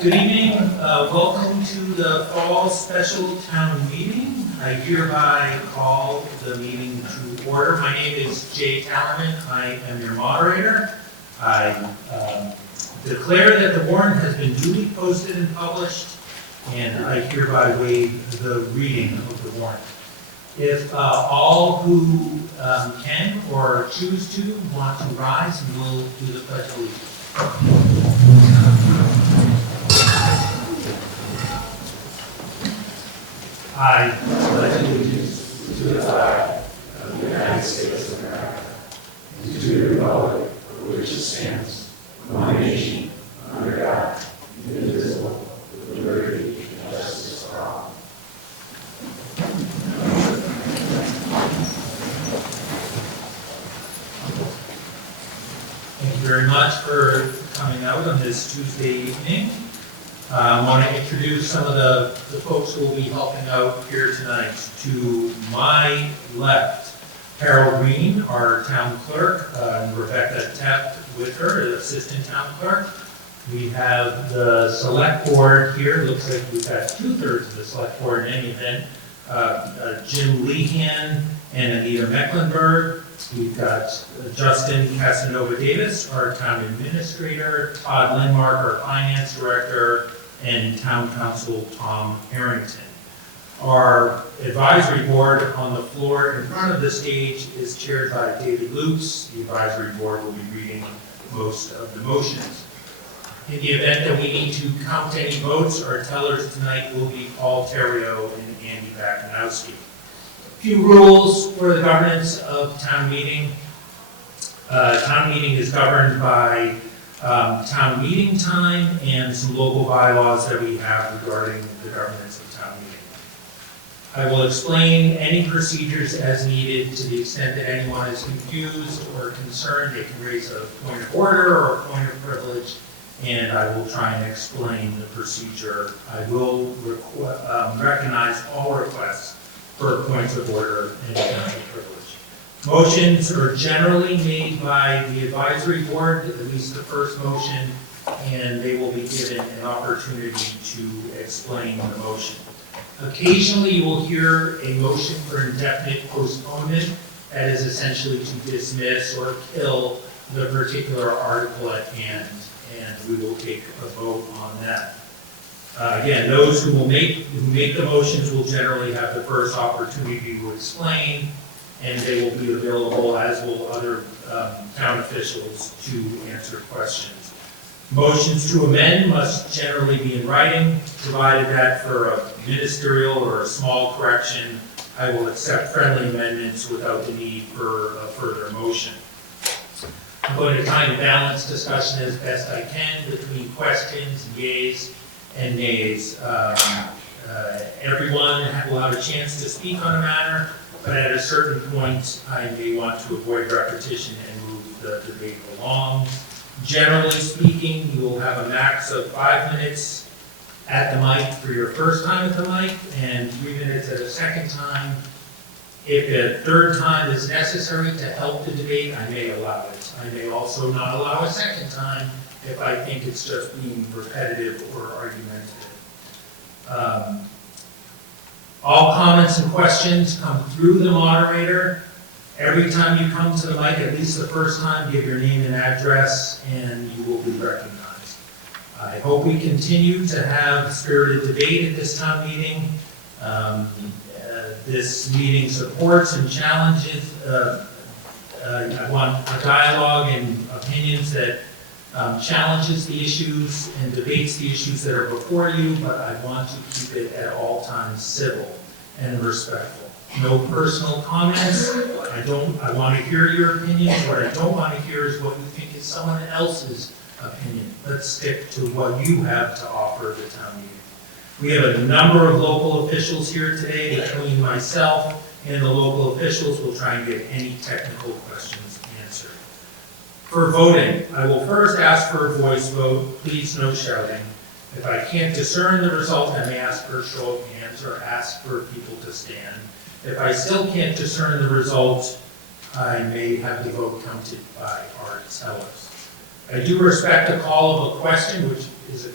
Good evening. Welcome to the fall special town meeting. I hereby call the meeting to order. My name is Jay Tallerman. I am your moderator. I declare that the warrant has been duly posted and published, and I hereby waive the reading of the warrant. If all who can or choose to want to rise, we'll do the pledge of allegiance. I pledge allegiance to the flag of the United States of America and to the republic for which it stands, one nation, under God, indivisible, with liberty and justice for all. Thank you very much for coming out on this Tuesday evening. I want to introduce some of the folks who will be helping out here tonight. To my left, Carol Green, our town clerk, and Rebecca Tepp with her, assistant town clerk. We have the select board here. Looks like we've got 2/3 of the select board in any event. Jim Lehan and Anita Mecklenburg. We've got Justin Casanova Davis, our town administrator, Todd Lindmark, our finance director, and town council Tom Harrington. Our advisory board on the floor in front of the stage is chaired by David Lutz. The advisory board will be reading most of the motions. In the event that we need to count any votes, our tellers tonight will be Paul Terrio and Andy Bakanowski. A few rules for the governance of town meeting. Town meeting is governed by town meeting time and some local bylaws that we have regarding the governance of town meeting. I will explain any procedures as needed. To the extent that anyone is confused or concerned, they can raise a point of order or a point of privilege, and I will try and explain the procedure. I will recognize all requests for points of order and points of privilege. Motions are generally made by the advisory board, at least the first motion, and they will be given an opportunity to explain the motion. Occasionally, you will hear a motion for indefinite postponement. That is essentially to dismiss or kill the particular article at hand, and we will take a vote on that. Again, those who make the motions will generally have the first opportunity to explain, and they will be available, as will other town officials, to answer questions. Motions to amend must generally be in writing, provided that for a ministerial or a small correction, I will accept friendly amendments without the need for a further motion. I'm going to try and balance discussion as best I can between questions, yays, and nays. Everyone will have a chance to speak on a matter, but at a certain point, I may want to avoid repetition and move the debate along. Generally speaking, you will have a max of 5 minutes at the mic for your first time at the mic, and 3 minutes at a second time. If a third time is necessary to help the debate, I may allow it. I may also not allow a second time if I think it's just being repetitive or argumentative. All comments and questions come through the moderator. Every time you come to the mic, at least the first time, give your name and address, and you will be recognized. I hope we continue to have spirited debate at this town meeting. This meeting supports and challenges. I want a dialogue and opinions that challenges the issues and debates the issues that are before you, but I want to keep it at all times civil and respectful. No personal comments. I want to hear your opinion. What I don't want to hear is what you think is someone else's opinion. Let's stick to what you have to offer the town meeting. We have a number of local officials here today. Between myself and the local officials, we'll try and get any technical questions answered. For voting, I will first ask for a voice vote. Please, no shouting. If I can't discern the result, I may ask for a show of hands or ask for people to stand. If I still can't discern the result, I may have the vote counted by our tellers. I do respect a call of a question, which is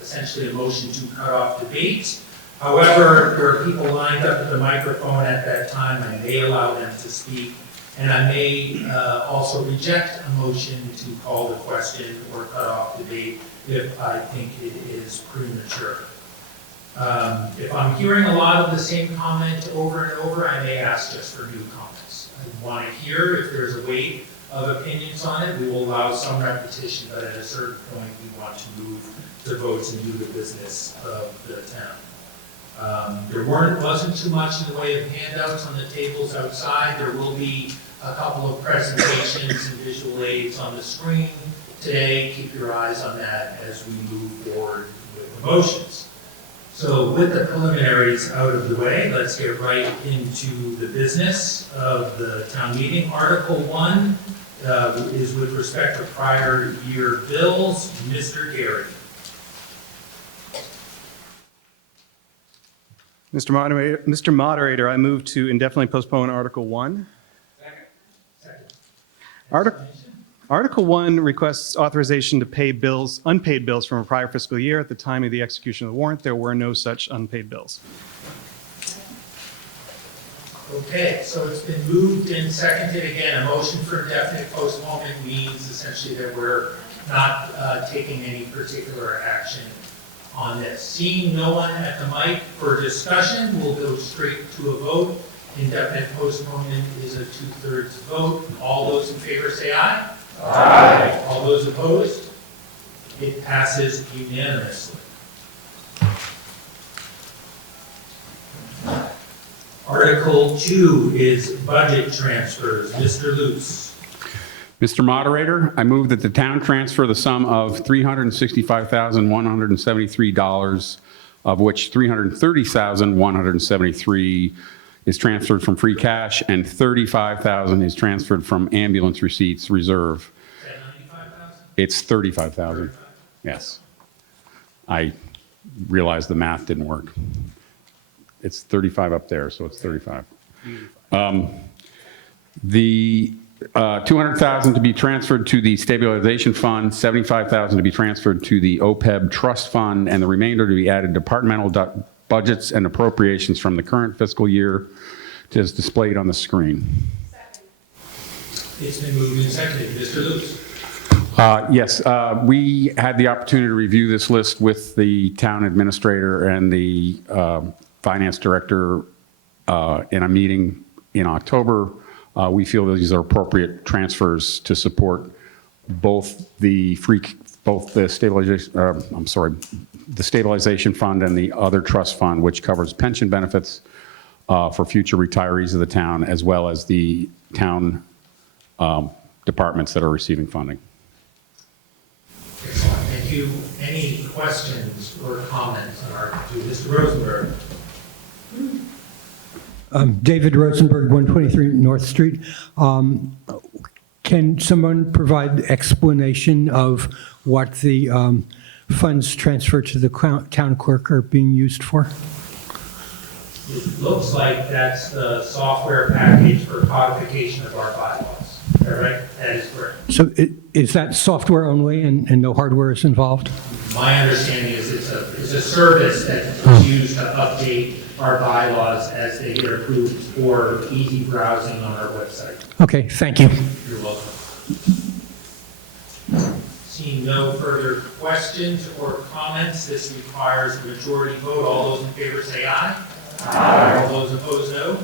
essentially a motion to cut off debate. However, there are people lined up at the microphone at that time. I may allow them to speak, and I may also reject a motion to call the question or cut off debate if I think it is premature. If I'm hearing a lot of the same comment over and over, I may ask just for new comments. I want to hear if there's a weight of opinions on it. We will allow some repetition, but at a certain point, we want to move to votes and do the business of the town. There wasn't too much in the way of handouts on the tables outside. There will be a couple of presentations and visual aids on the screen today. Keep your eyes on that as we move forward with the motions. So with the preliminaries out of the way, let's get right into the business of the town meeting. Article 1 is with respect to prior year bills. Mr. Gary. Mr. Moderator, I move to indefinitely postpone Article 1. Second. Article 1 requests authorization to pay bills, unpaid bills from a prior fiscal year. At the time of the execution of the warrant, there were no such unpaid bills. Okay, so it's been moved and seconded. Again, a motion for indefinite postponement means essentially that we're not taking any particular action on this. Seeing no one at the mic for discussion, we'll go straight to a vote. Indefinite postponement is a 2/3 vote. All those in favor say aye. Aye. All those opposed? It passes unanimously. Article 2 is budget transfers. Mr. Luce. Mr. Moderator, I move that the town transfer the sum of $365,173, of which $330,173 is transferred from free cash and $35,000 is transferred from ambulance receipts reserve. Is that 95,000? It's $35,000. Yes. I realized the math didn't work. It's 35 up there, so it's 35. The $200,000 to be transferred to the stabilization fund, $75,000 to be transferred to the OPEB trust fund, and the remainder to be added departmental budgets and appropriations from the current fiscal year, as displayed on the screen. Second. It's been moved and seconded. Mr. Luce. Yes, we had the opportunity to review this list with the town administrator and the finance director in a meeting in October. We feel that these are appropriate transfers to support both the stabilization fund and the other trust fund, which covers pension benefits for future retirees of the town, as well as the town departments that are receiving funding. Excellent. Thank you. Any questions or comments on Article 2? Mr. Rosenberg. David Rosenberg, 123 North Street. Can someone provide explanation of what the funds transferred to the town clerk are being used for? It looks like that's the software package for codification of our bylaws. Is that right? That is correct. So is that software only and no hardware is involved? My understanding is it's a service that is used to update our bylaws as they get approved for easy browsing on our website. Okay, thank you. You're welcome. Seeing no further questions or comments, this requires a majority vote. All those in favor say aye. Aye. All those opposed, no.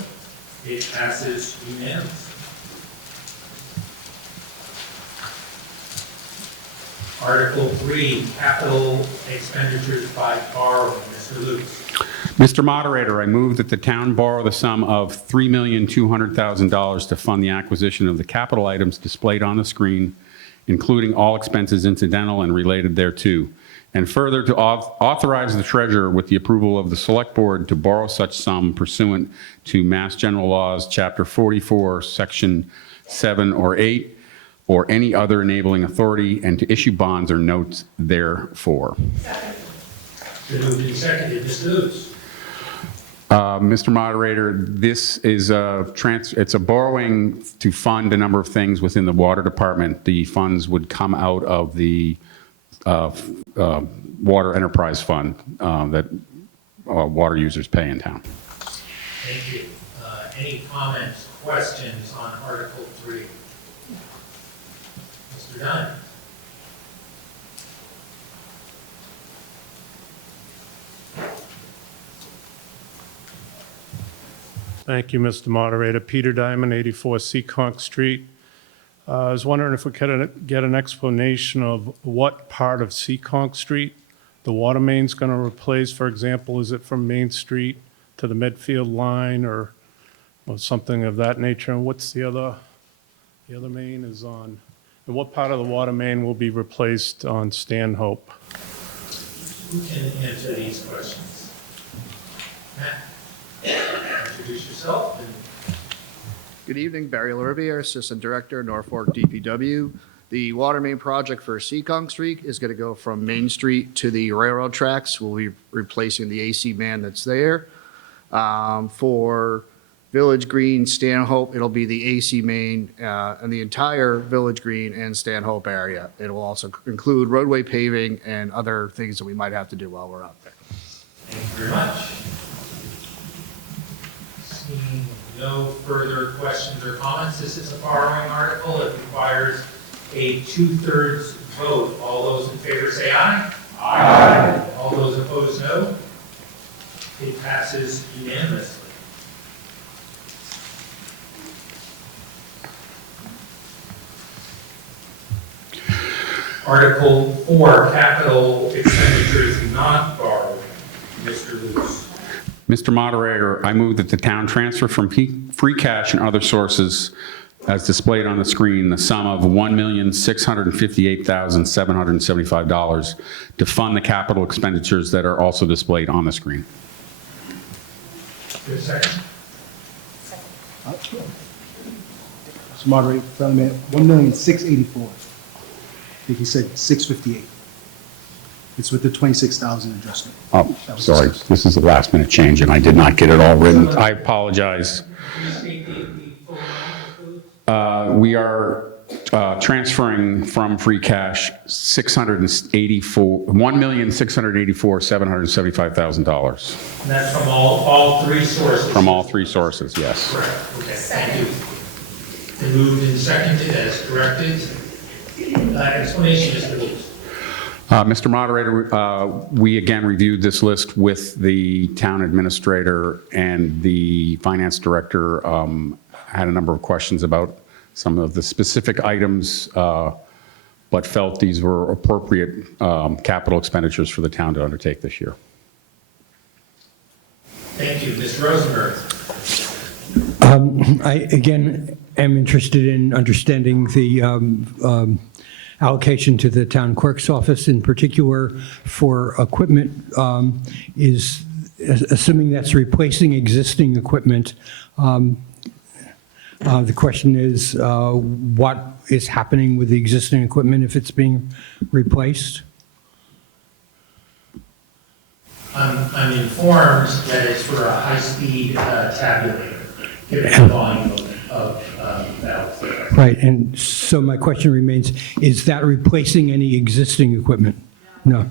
It passes unanimously. Article 3, capital expenditures by borrowing. Mr. Luce. Mr. Moderator, I move that the town borrow the sum of $3,200,000 to fund the acquisition of the capital items displayed on the screen, including all expenses incidental and related thereto, and further to authorize the treasurer with the approval of the select board to borrow such sum pursuant to Mass General Laws, Chapter 44, Section 7 or 8, or any other enabling authority, and to issue bonds or notes therefor. Second. Been moved and seconded. Mr. Luce. Mr. Moderator, this is it's a borrowing to fund a number of things within the water department. The funds would come out of the water enterprise fund that water users pay in town. Thank you. Any comments, questions on Article 3? Mr. Dunn? Thank you, Mr. Moderator. Peter Diamond, 84 Seekonk Street. I was wondering if we could get an explanation of what part of Seekonk Street the water main's going to replace. For example, is it from Main Street to the Medfield line or something of that nature? And what's the other main is on, and what part of the water main will be replaced on Stanhope? Who can answer these questions? Matt? Introduce yourself. Good evening, Barry Lariviere, Assistant Director, Norfolk DPW. The water main project for Seekonk Street is going to go from Main Street to the railroad tracks. We'll be replacing the AC main that's there. For Village Green, Stanhope, it'll be the AC main and the entire Village Green and Stanhope area. It will also include roadway paving and other things that we might have to do while we're out there. Thank you very much. Seeing no further questions or comments, this is a borrowing article. It requires a 2/3 vote. All those in favor say aye. Aye. All those opposed, no. It passes unanimously. Article 4, capital expenditures not borrowing. Mr. Luce. Mr. Moderator, I move that the town transfer from free cash and other sources as displayed on the screen the sum of $1,658,775 to fund the capital expenditures that are also displayed on the screen. Good second. Mr. Moderator, fellow mayor, 1,684,000. I think he said 658. It's with the 26,000 adjustment. Oh, sorry, this is the last minute change and I did not get it all written. I apologize. Restate the full amount, please. We are transferring from free cash $1,684,775,000. And that's from all three sources? From all three sources, yes. Correct, okay, thank you. Been moved and seconded as directed. Explanation, Mr. Lewis. Mr. Moderator, we again reviewed this list with the town administrator and the finance director. Had a number of questions about some of the specific items, but felt these were appropriate capital expenditures for the town to undertake this year. Thank you. Mr. Rosenberg. I, again, am interested in understanding the allocation to the town clerk's office, in particular for equipment, is, assuming that's replacing existing equipment, the question is, what is happening with the existing equipment if it's being replaced? I'm informed that it's for a high-speed tabulator, given the volume of valves there. Right, and so my question remains, is that replacing any existing equipment? No.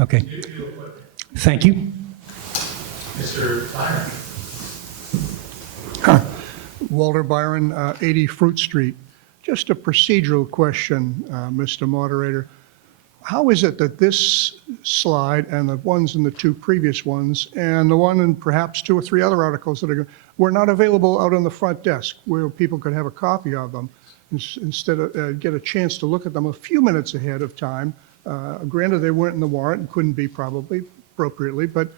Okay, New equipment. thank you. Mr. Byron. Walter Byron, 80 Fruit Street. Just a procedural question, Mr. Moderator. How is it that this slide and the ones in the two previous ones and the one in perhaps 2 or 3 other articles that are were not available out on the front desk where people could have a copy of them instead of get a chance to look at them a few minutes ahead of time? Granted, they weren't in the warrant and couldn't be probably appropriately, but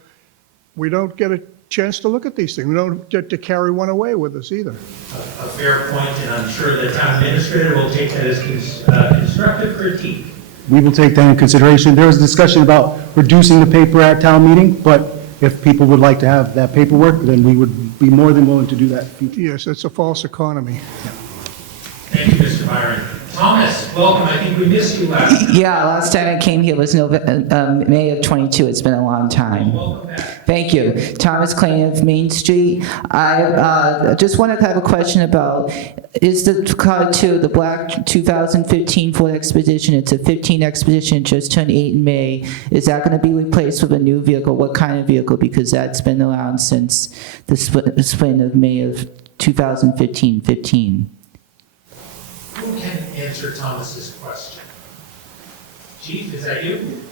we don't get a chance to look at these things. We don't get to carry one away with us either. A fair point, and I'm sure the town administrator will take that as constructive critique. We will take that in consideration. There was a discussion about reducing the paper at town meeting, but if people would like to have that paperwork, then we would be more than willing to do that. Yes, it's a false economy. Thank you, Mr. Byron. Thomas, welcome. I think we missed you last time. Yeah, last time I came here was May of '22. It's been a long time. Welcome back. Thank you. Thomas Klein of Main Street. I just wanted to have a question about, is the car 2, the black 2015 Ford Expedition, it's a 15 Expedition, it just turned 8 in May. Is that going to be replaced with a new vehicle? What kind of vehicle? Because that's been around since the spring of May of 2015. Who can answer Thomas's question? Chief, is that you?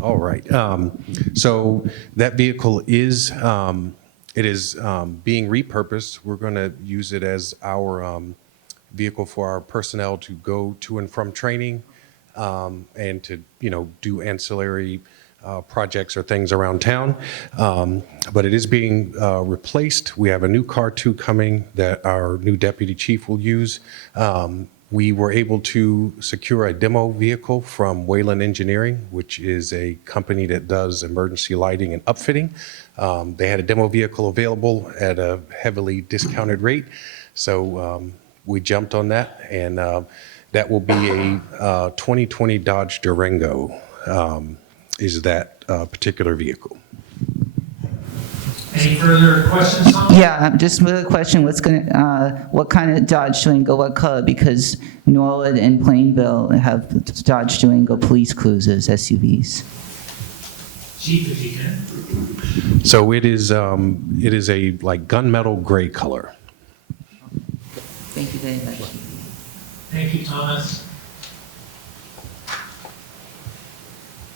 All right. So that vehicle is, it is being repurposed. We're going to use it as our vehicle for our personnel to go to and from training and to, do ancillary projects or things around town. But it is being replaced. We have a new car 2 coming that our new deputy chief will use. We were able to secure a demo vehicle from Wayland Engineering, which is a company that does emergency lighting and upfitting. They had a demo vehicle available at a heavily discounted rate. So we jumped on that, and that will be a 2020 Dodge Durango, is that particular vehicle. Any further questions, Thomas? Yeah, just with a question, what kind of Dodge Durango, what color? Because Norwood and Plainville have Dodge Durango police cruisers, SUVs. Chief, if you can. So it is a like gunmetal gray color. Thank you very much. Thank you, Thomas.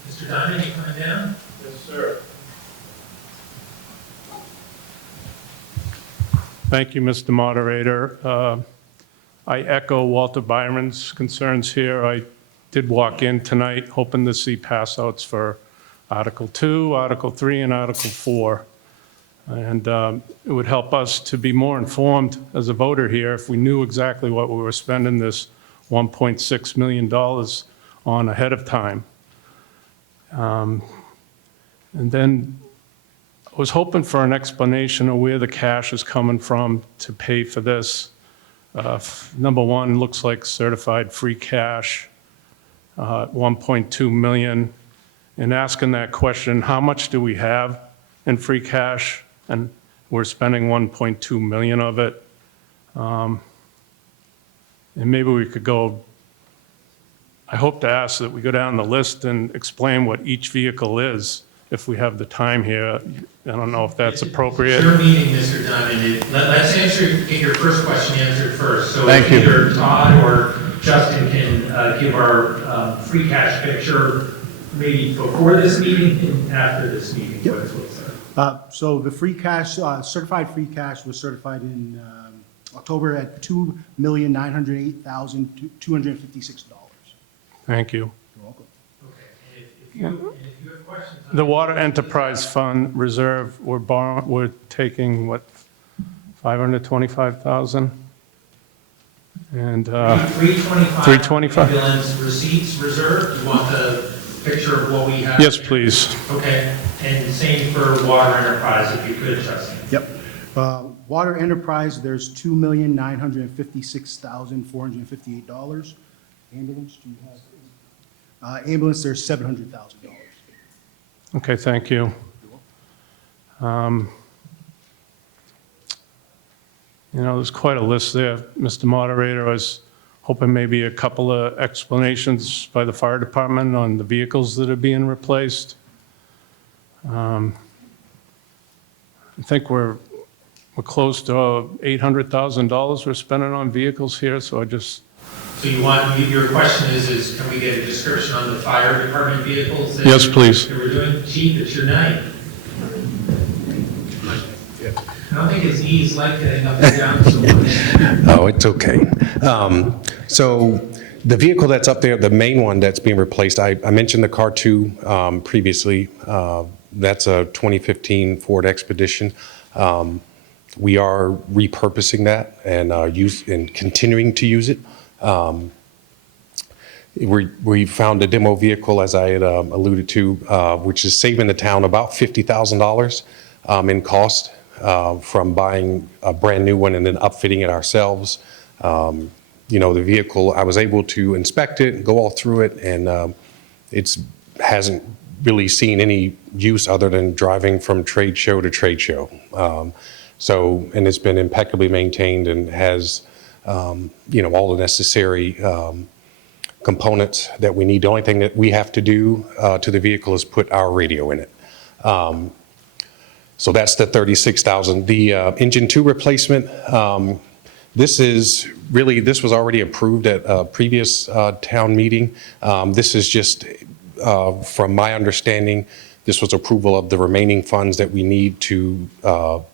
Mr. Diamond, you coming down? Yes, sir. Thank you, Mr. Moderator. I echo Walter Byron's concerns here. I did walk in tonight hoping to see pass-outs for Article 2, Article 3, and Article 4. And it would help us to be more informed as a voter here if we knew exactly what we were spending this $1.6 million on ahead of time. And then I was hoping for an explanation of where the cash is coming from to pay for this. Number one, looks like certified free cash, 1.2 million. And asking that question, how much do we have in free cash? And we're spending 1.2 million of it. And maybe we could go, I hope to ask that we go down the list and explain what each vehicle is, if we have the time here. I don't know if that's appropriate. Your meeting, Mr. Diamond. Let's get your first question answered first. So Thank you. Either Todd or Justin can give our free cash picture maybe before this meeting and after this meeting. Yep. What it's like. So the free cash, certified free cash was certified in October at $2,908,256. Thank you. You're welcome. Okay. And if you have questions. The Water Enterprise Fund Reserve, we're taking, what, 525,000? And 325. 325. Ambulance receipts reserve. You want the picture of what we have? yes, please. Okay. And same for Water Enterprise, if you could, Justin. Yep. Water Enterprise, there's $2,956,458. Ambulance, do you have? Ambulance, there's $700,000. Okay, thank you. There's quite a list there, Mr. Moderator. I was hoping maybe a couple of explanations by the fire department on the vehicles that are being replaced. I think we're close to $800,000 we're spending on vehicles here, so I just, So your question is can we get a description on the fire department vehicles? Yes, please. That we're doing? Chief, it's your night. I don't think his knees like getting up and down so much. Oh, it's okay. So the vehicle that's up there, the main one that's being replaced, I mentioned the car 2 previously. That's a 2015 Ford Expedition. We are repurposing that and continuing to use it. We found a demo vehicle, as I had alluded to, which is saving the town about $50,000 in cost. from buying a brand-new one and then upfitting it ourselves. The vehicle, I was able to inspect it, go all through it, and it's hasn't really seen any use other than driving from trade show to trade show. And it's been impeccably maintained and has, all the necessary components that we need. The only thing that we have to do to the vehicle is put our radio in it. So that's the $36,000. The engine 2 replacement, this was already approved at a previous town meeting. This is just, from my understanding, this was approval of the remaining funds that we need to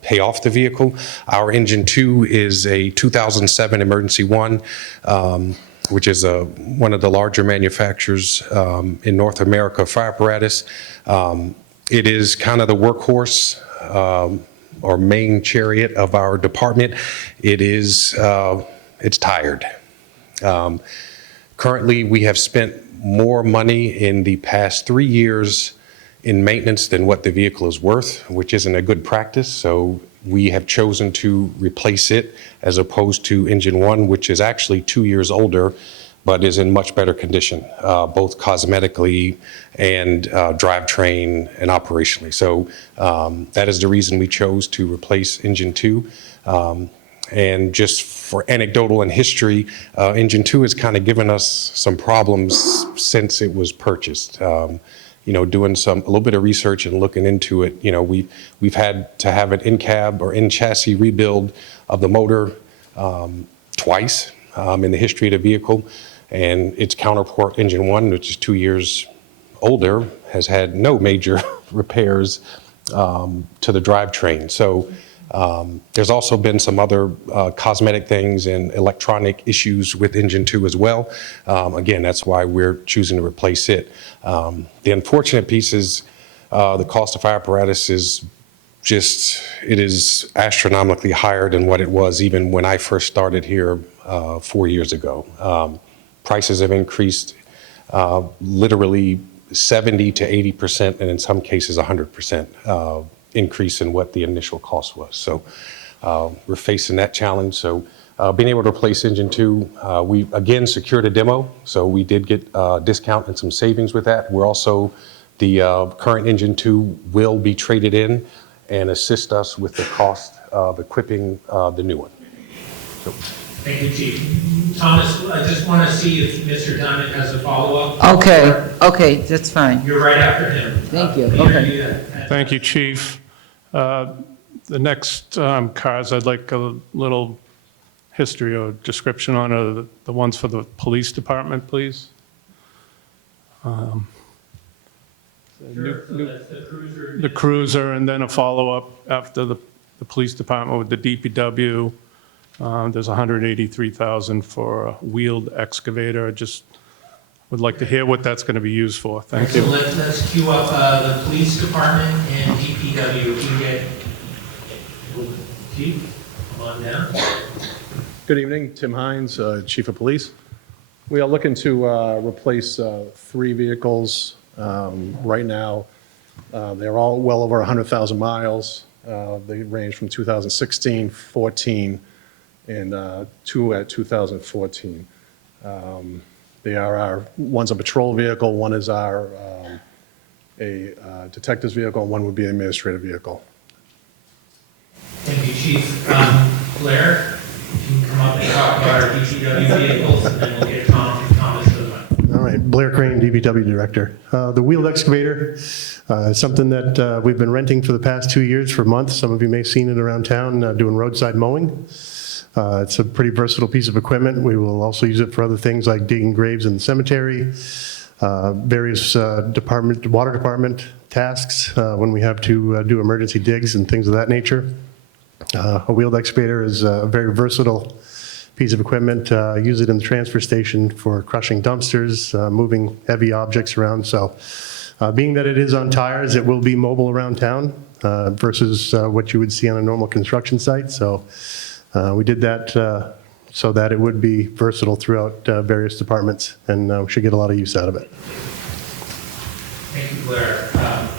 pay off the vehicle. Our engine 2 is a 2007 Emergency 1, which is one of the larger manufacturers in North America for apparatus. It is kind of the workhorse or main chariot of our department. It's tired. Currently, we have spent more money in the past 3 years in maintenance than what the vehicle is worth, which isn't a good practice. So we have chosen to replace it as opposed to engine 1, which is actually 2 years older, but is in much better condition, both cosmetically and drivetrain and operationally. So that is the reason we chose to replace engine 2. And just for anecdotal and history, engine 2 has kind of given us some problems since it was purchased. Doing a little bit of research and looking into it, we've had to have an in-cab or in-chassis rebuild of the motor twice in the history of the vehicle. And its counterpart, engine 1, which is 2 years older, has had no major repairs to the drivetrain. So there's also been some other cosmetic things and electronic issues with engine 2 as well. Again, that's why we're choosing to replace it. The unfortunate piece is the cost of our apparatus is it is astronomically higher than what it was even when I first started here 4 years ago. Prices have increased literally 70 to 80%, and in some cases 100% increase in what the initial cost was. So we're facing that challenge. So being able to replace engine 2, we again secured a demo, so we did get a discount and some savings with that. We're also, the current engine 2 will be traded in and assist us with the cost of equipping the new one. So. Thank you, Chief. Thomas, I just want to see if Mr. Diamond has a follow-up. Okay, that's fine. You're right after him. Thank you. Peter, Okay. you- Thank you, Chief. The next cars, I'd like a little history or description on are the ones for the police department, please. Sure, so that's the cruiser. The cruiser, and then a follow-up after the police department with the DPW. There's $183,000 for a wheeled excavator. Just would like to hear what that's going to be used for. Thank you. So let's queue up the police department and DPW. If you get, Chief, come on down. Good evening, Tim Hines, Chief of Police. We are looking to replace 3 vehicles right now. They're all well over 100,000 miles. They range from 2016, 14, and 2 at 2014. They are one's a patrol vehicle, one is a detective's vehicle, and one would be an administrative vehicle. Thank you, Chief. Blair, you can come up and talk about our DPW vehicles, and then we'll get Thomas to the mic. All right, Blair Crane, DPW Director. The wheeled excavator is something that we've been renting for the past 2 years for months. Some of you may have seen it around town doing roadside mowing. It's a pretty versatile piece of equipment. We will also use it for other things like digging graves in the cemetery, various water department tasks when we have to do emergency digs and things of that nature. A wheeled excavator is a very versatile piece of equipment. Use it in the transfer station for crushing dumpsters, moving heavy objects around. So being that it is on tires, it will be mobile around town versus what you would see on a normal construction site. So we did that so that it would be versatile throughout various departments, and we should get a lot of use out of it. Thank you, Blair.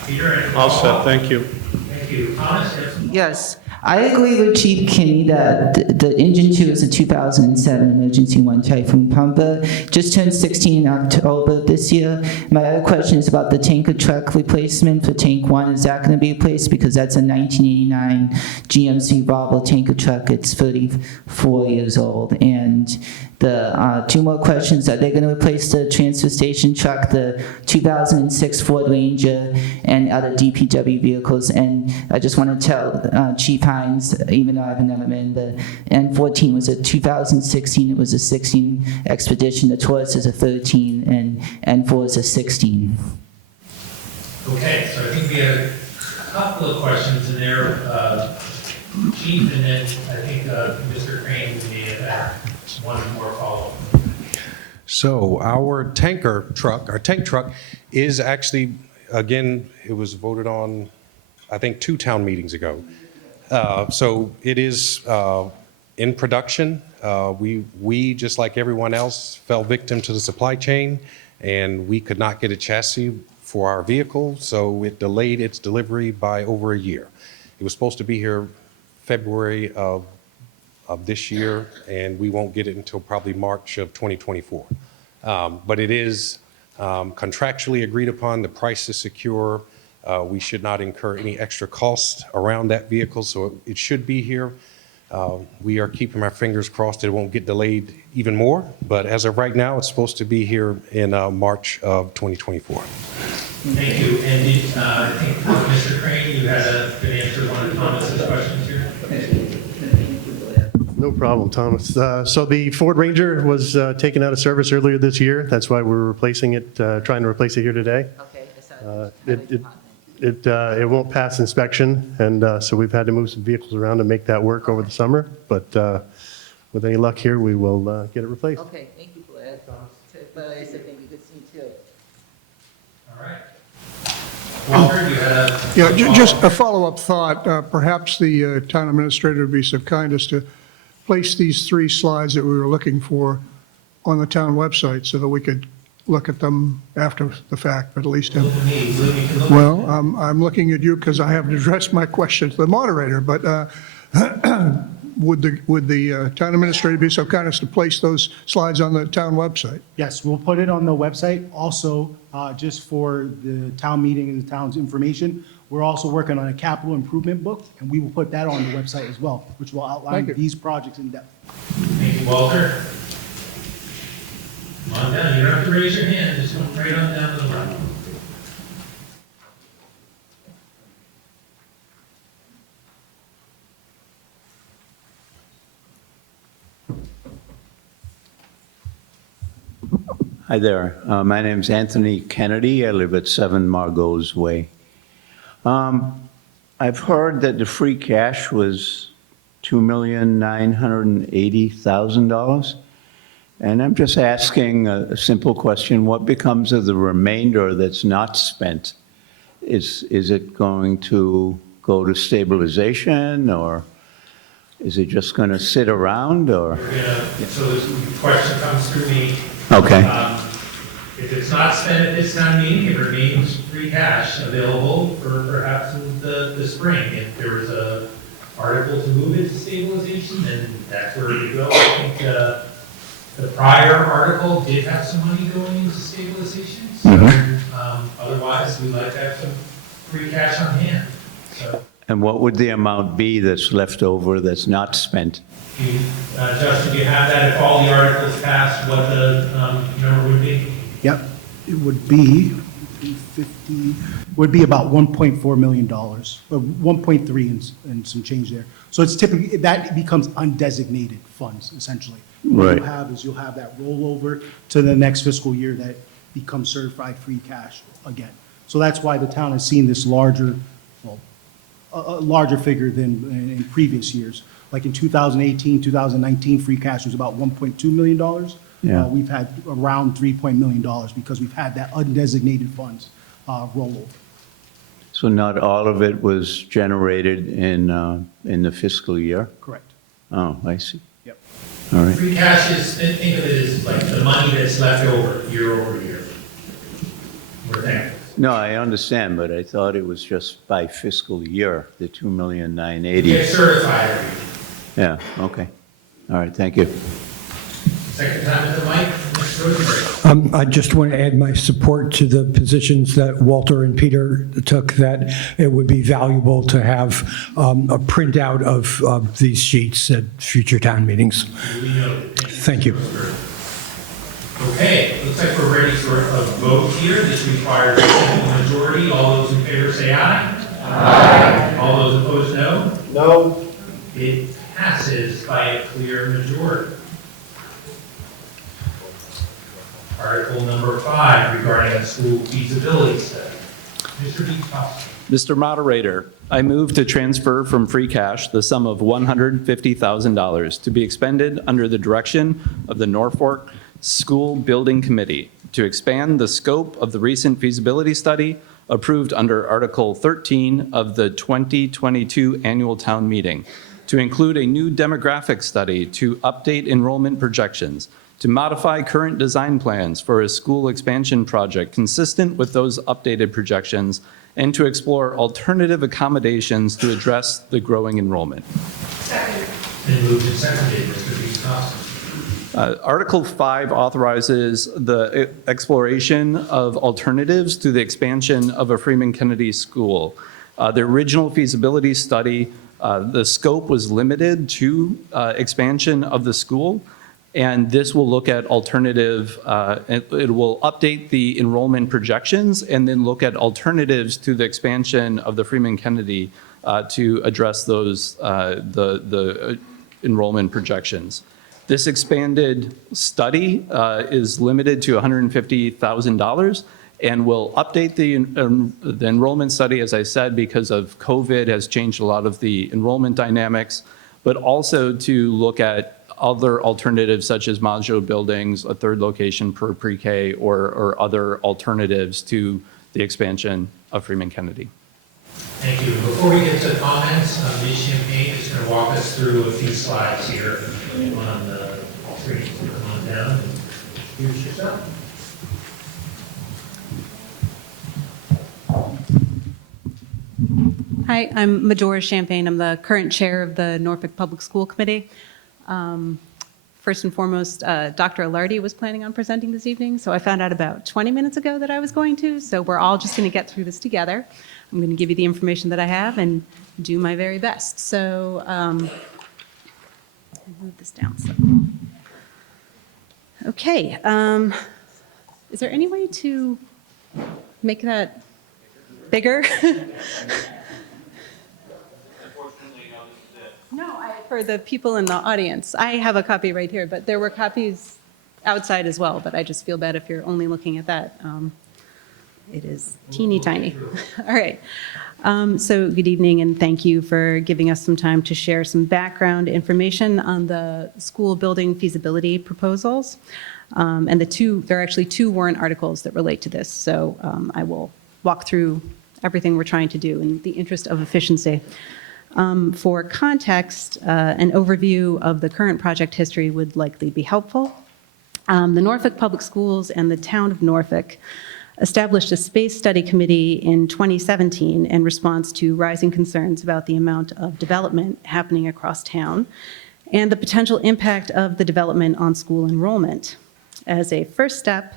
Peter, any All set, follow-up? thank you. Thank you. Thomas, yes. Yes, I agree with Chief Kinney that the engine 2 is a 2007 emergency 1 Typhoon pumper. Just turned 16 in October this year. My other question is about the tanker truck replacement for tank 1. Is that going to be replaced? Because that's a 1989 GMC Volvo tanker truck. It's 34 years old. And the 2 more questions: are they going to replace the transfer station truck, the 2006 Ford Ranger, and other DPW vehicles? And I just want to tell Chief Hines, even though I've never been, the N14 was a 2016, it was a 16 Expedition, the Taurus is a 13, and N4 is a 16. Okay, so I think we have a couple of questions in there, Chief, and then I think Mr. Crane may have had one more follow-up. So our tank truck is actually, again, it was voted on, I think, 2 town meetings ago. So it is in production. We, just like everyone else, fell victim to the supply chain, and we could not get a chassis for our vehicle, so it delayed its delivery by over a year. It was supposed to be here February of this year, and we won't get it until probably March of 2024. But it is contractually agreed upon. The price is secure. We should not incur any extra costs around that vehicle, so it should be here. We are keeping our fingers crossed it won't get delayed even more, but as of right now, it's supposed to be here in March of 2024. Thank you. And I think, Mr. Crane, you had an answer to one of Thomas's questions here. No problem, Thomas. So the Ford Ranger was taken out of service earlier this year. That's why we're replacing it, trying to replace it here today. Okay. It won't pass inspection, and so we've had to move some vehicles around to make that work over the summer. But with any luck here, we will get it replaced. Okay, thank you, Blair. But I said thank you, good seeing you too. All right. Walter, you had a... Yeah, just a follow-up thought. Perhaps the town administrator would be so kind as to place these 3 slides that we were looking for on the town website so that we could look at them after the fact, but at least have... Look at me. Look, you can look Well, at me. I'm looking at you because I haven't addressed my question to the moderator, but would the town administrator be so kind as to place those slides on the town website? Yes, we'll put it on the website. Also, just for the town meeting and the town's information, we're also working on a capital improvement book, and we will put that on the website as well, which will outline Thank you. these projects in depth. Thank you, Walter. Come on down. You don't have to raise your hand. Just come right on down to the line. Hi there. My name's Anthony Kennedy. I live at 7 Margot's Way. I've heard that the free cash was $2,980,000. And I'm just asking a simple question. What becomes of the remainder that's not spent? Is it going to go to stabilization, or is it just going to sit around, or? So the question comes through me. Okay. If it's not spent at this town meeting, it remains free cash available for perhaps in the spring. If there was a article to move it to stabilization, then that's where we go. I think the prior article did have some money going into stabilization. So otherwise, we'd like to have some free cash on hand. So, And what would the amount be that's left over that's not spent? Justin, do you have that? If all the articles passed, what the number would be? Yep, it would be 50, would be about $1.4 million, 1.3 and some change there. So it's typically, that becomes undesignated funds, essentially. What Right. you'll have is you'll have that rollover to the next fiscal year that becomes certified free cash again. So that's why the town has seen this larger, well, a larger figure than in previous years. Like in 2018, 2019, free cash was about $1.2 million. Yeah. We've had around $3 million because we've had that undesignated funds rollover. So not all of it was generated in the fiscal year? Correct. Oh, I see. Yep. All right. Free cash is, think of it as like the money that's left over year. We're thankful. No, I understand, but I thought it was just by fiscal year, the 2,980,000. Get certified every year. Yeah, okay. All right, thank you. Second time at the mic, Mr. Rosenberg. I just want to add my support to the positions that Walter and Peter took, that it would be valuable to have a printout of these sheets at future town meetings. Duly noted. Thank you. Okay, looks like we're ready for a vote here. This requires a simple majority. All those in favor say aye. Aye. All those opposed, no. No. It passes by a clear majority. Article number 5 regarding a school feasibility study. Mr. Beacock. Mr. Moderator, I move to transfer from free cash the sum of $150,000 to be expended under the direction of the Norfolk School Building Committee to expand the scope of the recent feasibility study approved under Article 13 of the 2022 Annual Town Meeting, to include a new demographic study to update enrollment projections, to modify current design plans for a school expansion project consistent with those updated projections, and to explore alternative accommodations to address the growing enrollment. Been moved and seconded. Mr. Beacock. Article 5 authorizes the exploration of alternatives to the expansion of a Freeman Kennedy School. The original feasibility study, the scope was limited to expansion of the school, and this will look at alternative, it will update the enrollment projections and then look at alternatives to the expansion of the Freeman Kennedy to address those, the enrollment projections. This expanded study is limited to $150,000 and will update the enrollment study, as I said, because of COVID has changed a lot of the enrollment dynamics, but also to look at other alternatives such as modular buildings, a third location per pre-K, or other alternatives to the expansion of Freeman Kennedy. Thank you. Before we get to comments, Ms. Champagne is going to walk us through a few slides here on the screen. Come on down and introduce yourself. Hi, I'm Medora Champagne. I'm the current chair of the Norfolk Public School Committee. First and foremost, Dr. Alardi was planning on presenting this evening, so I found out about 20 minutes ago that I was going to, so we're all just going to get through this together. I'm going to give you the information that I have and do my very best. So, move this down. So. Okay, is there any way to make that bigger? No, for the people in the audience. I have a copy right here, but there were copies outside as well, but I just feel bad if you're only looking at that. It is teeny tiny. All right. So good evening, and thank you for giving us some time to share some background information on the school building feasibility proposals. And there are actually 2 warrant articles that relate to this. So I will walk through everything we're trying to do in the interest of efficiency. For context, an overview of the current project history would likely be helpful. The Norfolk Public Schools and the town of Norfolk established a space study committee in 2017 in response to rising concerns about the amount of development happening across town and the potential impact of the development on school enrollment. As a first step,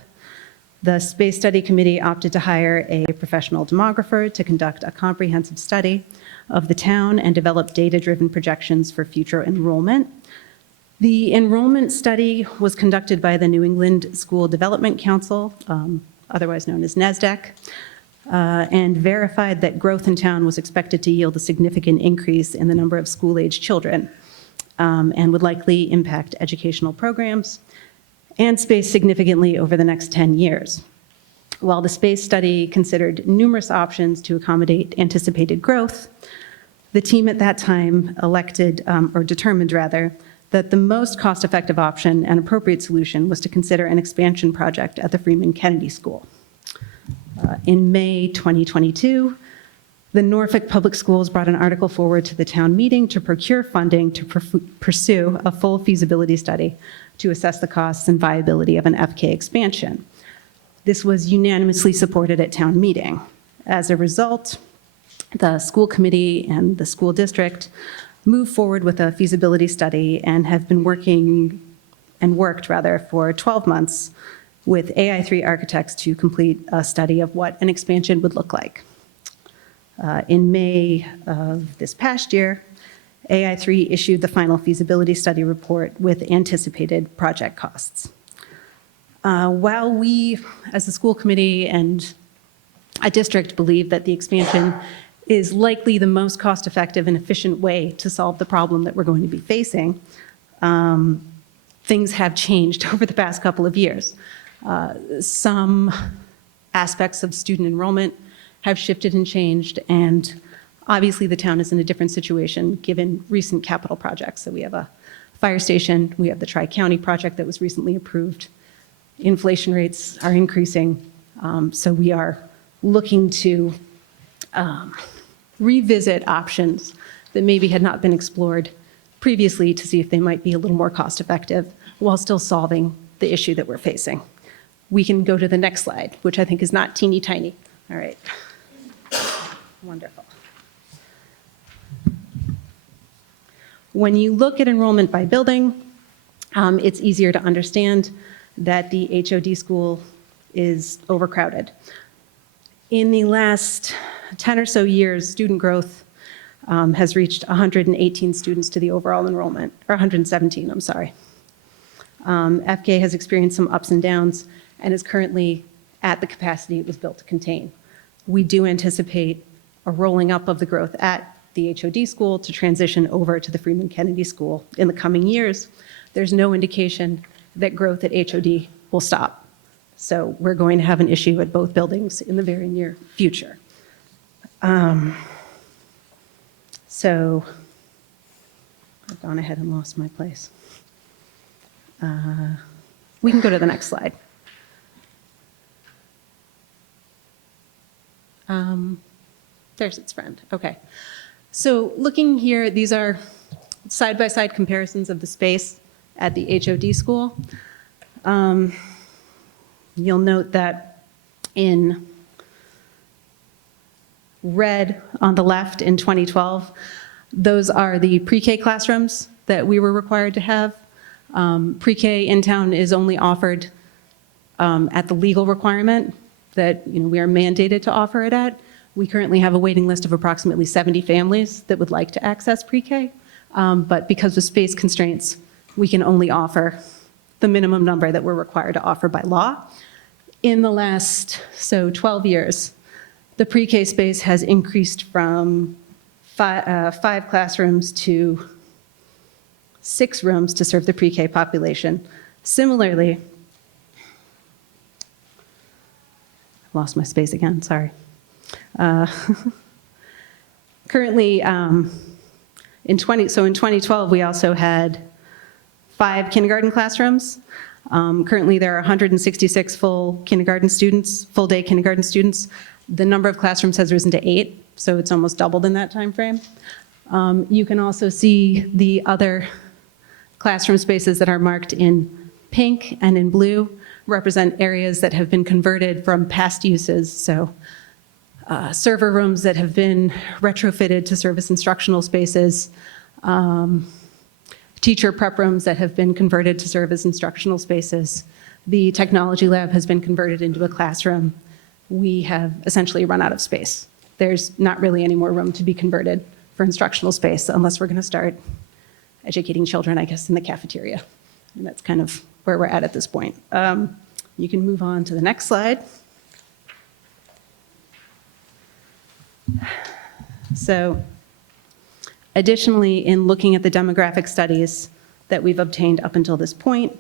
the Space Study Committee opted to hire a professional demographer to conduct a comprehensive study of the town and develop data-driven projections for future enrollment. The enrollment study was conducted by the New England School Development Council, otherwise known as NESDEC, and verified that growth in town was expected to yield a significant increase in the number of school-age children and would likely impact educational programs and space significantly over the next 10 years. While the space study considered numerous options to accommodate anticipated growth, the team at that time determined that the most cost-effective option and appropriate solution was to consider an expansion project at the Freeman Kennedy School. In May 2022, the Norfolk Public Schools brought an article forward to the town meeting to procure funding to pursue a full feasibility study to assess the costs and viability of an FK expansion. This was unanimously supported at town meeting. As a result, the school committee and the school district moved forward with a feasibility study and have been worked for 12 months with AI3 architects to complete a study of what an expansion would look like. In May of this past year, AI3 issued the final feasibility study report with anticipated project costs. While we, as a school committee and a district, believe that the expansion is likely the most cost-effective and efficient way to solve the problem that we're going to be facing, things have changed over the past couple of years. Some aspects of student enrollment have shifted and changed, and obviously the town is in a different situation given recent capital projects. So we have a fire station, we have the Tri-County project that was recently approved. Inflation rates are increasing, so we are looking to revisit options that maybe had not been explored previously to see if they might be a little more cost-effective while still solving the issue that we're facing. We can go to the next slide, which I think is not teeny tiny. All right. Wonderful. When you look at enrollment by building, it's easier to understand that the HOD school is overcrowded. In the last 10 or so years, student growth has reached 118 students to the overall enrollment, or 117, I'm sorry. FK has experienced some ups and downs and is currently at the capacity it was built to contain. We do anticipate a rolling up of the growth at the HOD school to transition over to the Freeman Kennedy School in the coming years. There's no indication that growth at HOD will stop. So we're going to have an issue at both buildings in the very near future. So I've gone ahead and lost my place. We can go to the next slide. There's its friend. Okay. So looking here, these are side-by-side comparisons of the space at the HOD school. You'll note that in red on the left in 2012, those are the pre-K classrooms that we were required to have. Pre-K in town is only offered at the legal requirement that we are mandated to offer it at. We currently have a waiting list of approximately 70 families that would like to access pre-K, but because of space constraints, we can only offer the minimum number that we're required to offer by law. In the last 12 years, the pre-K space has increased from 5 classrooms to 6 rooms to serve the pre-K population. Similarly, I've lost my space again, sorry. Currently, in 2012, we also had 5 kindergarten classrooms. Currently, there are 166 full-day kindergarten students. The number of classrooms has risen to 8, so it's almost doubled in that time frame. You can also see the other classroom spaces that are marked in pink and in blue represent areas that have been converted from past uses. So server rooms that have been retrofitted to serve as instructional spaces, teacher prep rooms that have been converted to serve as instructional spaces. The technology lab has been converted into a classroom. We have essentially run out of space. There's not really any more room to be converted for instructional space unless we're going to start educating children, I guess, in the cafeteria. And that's kind of where we're at this point. You can move on to the next slide. So additionally, in looking at the demographic studies that we've obtained up until this point,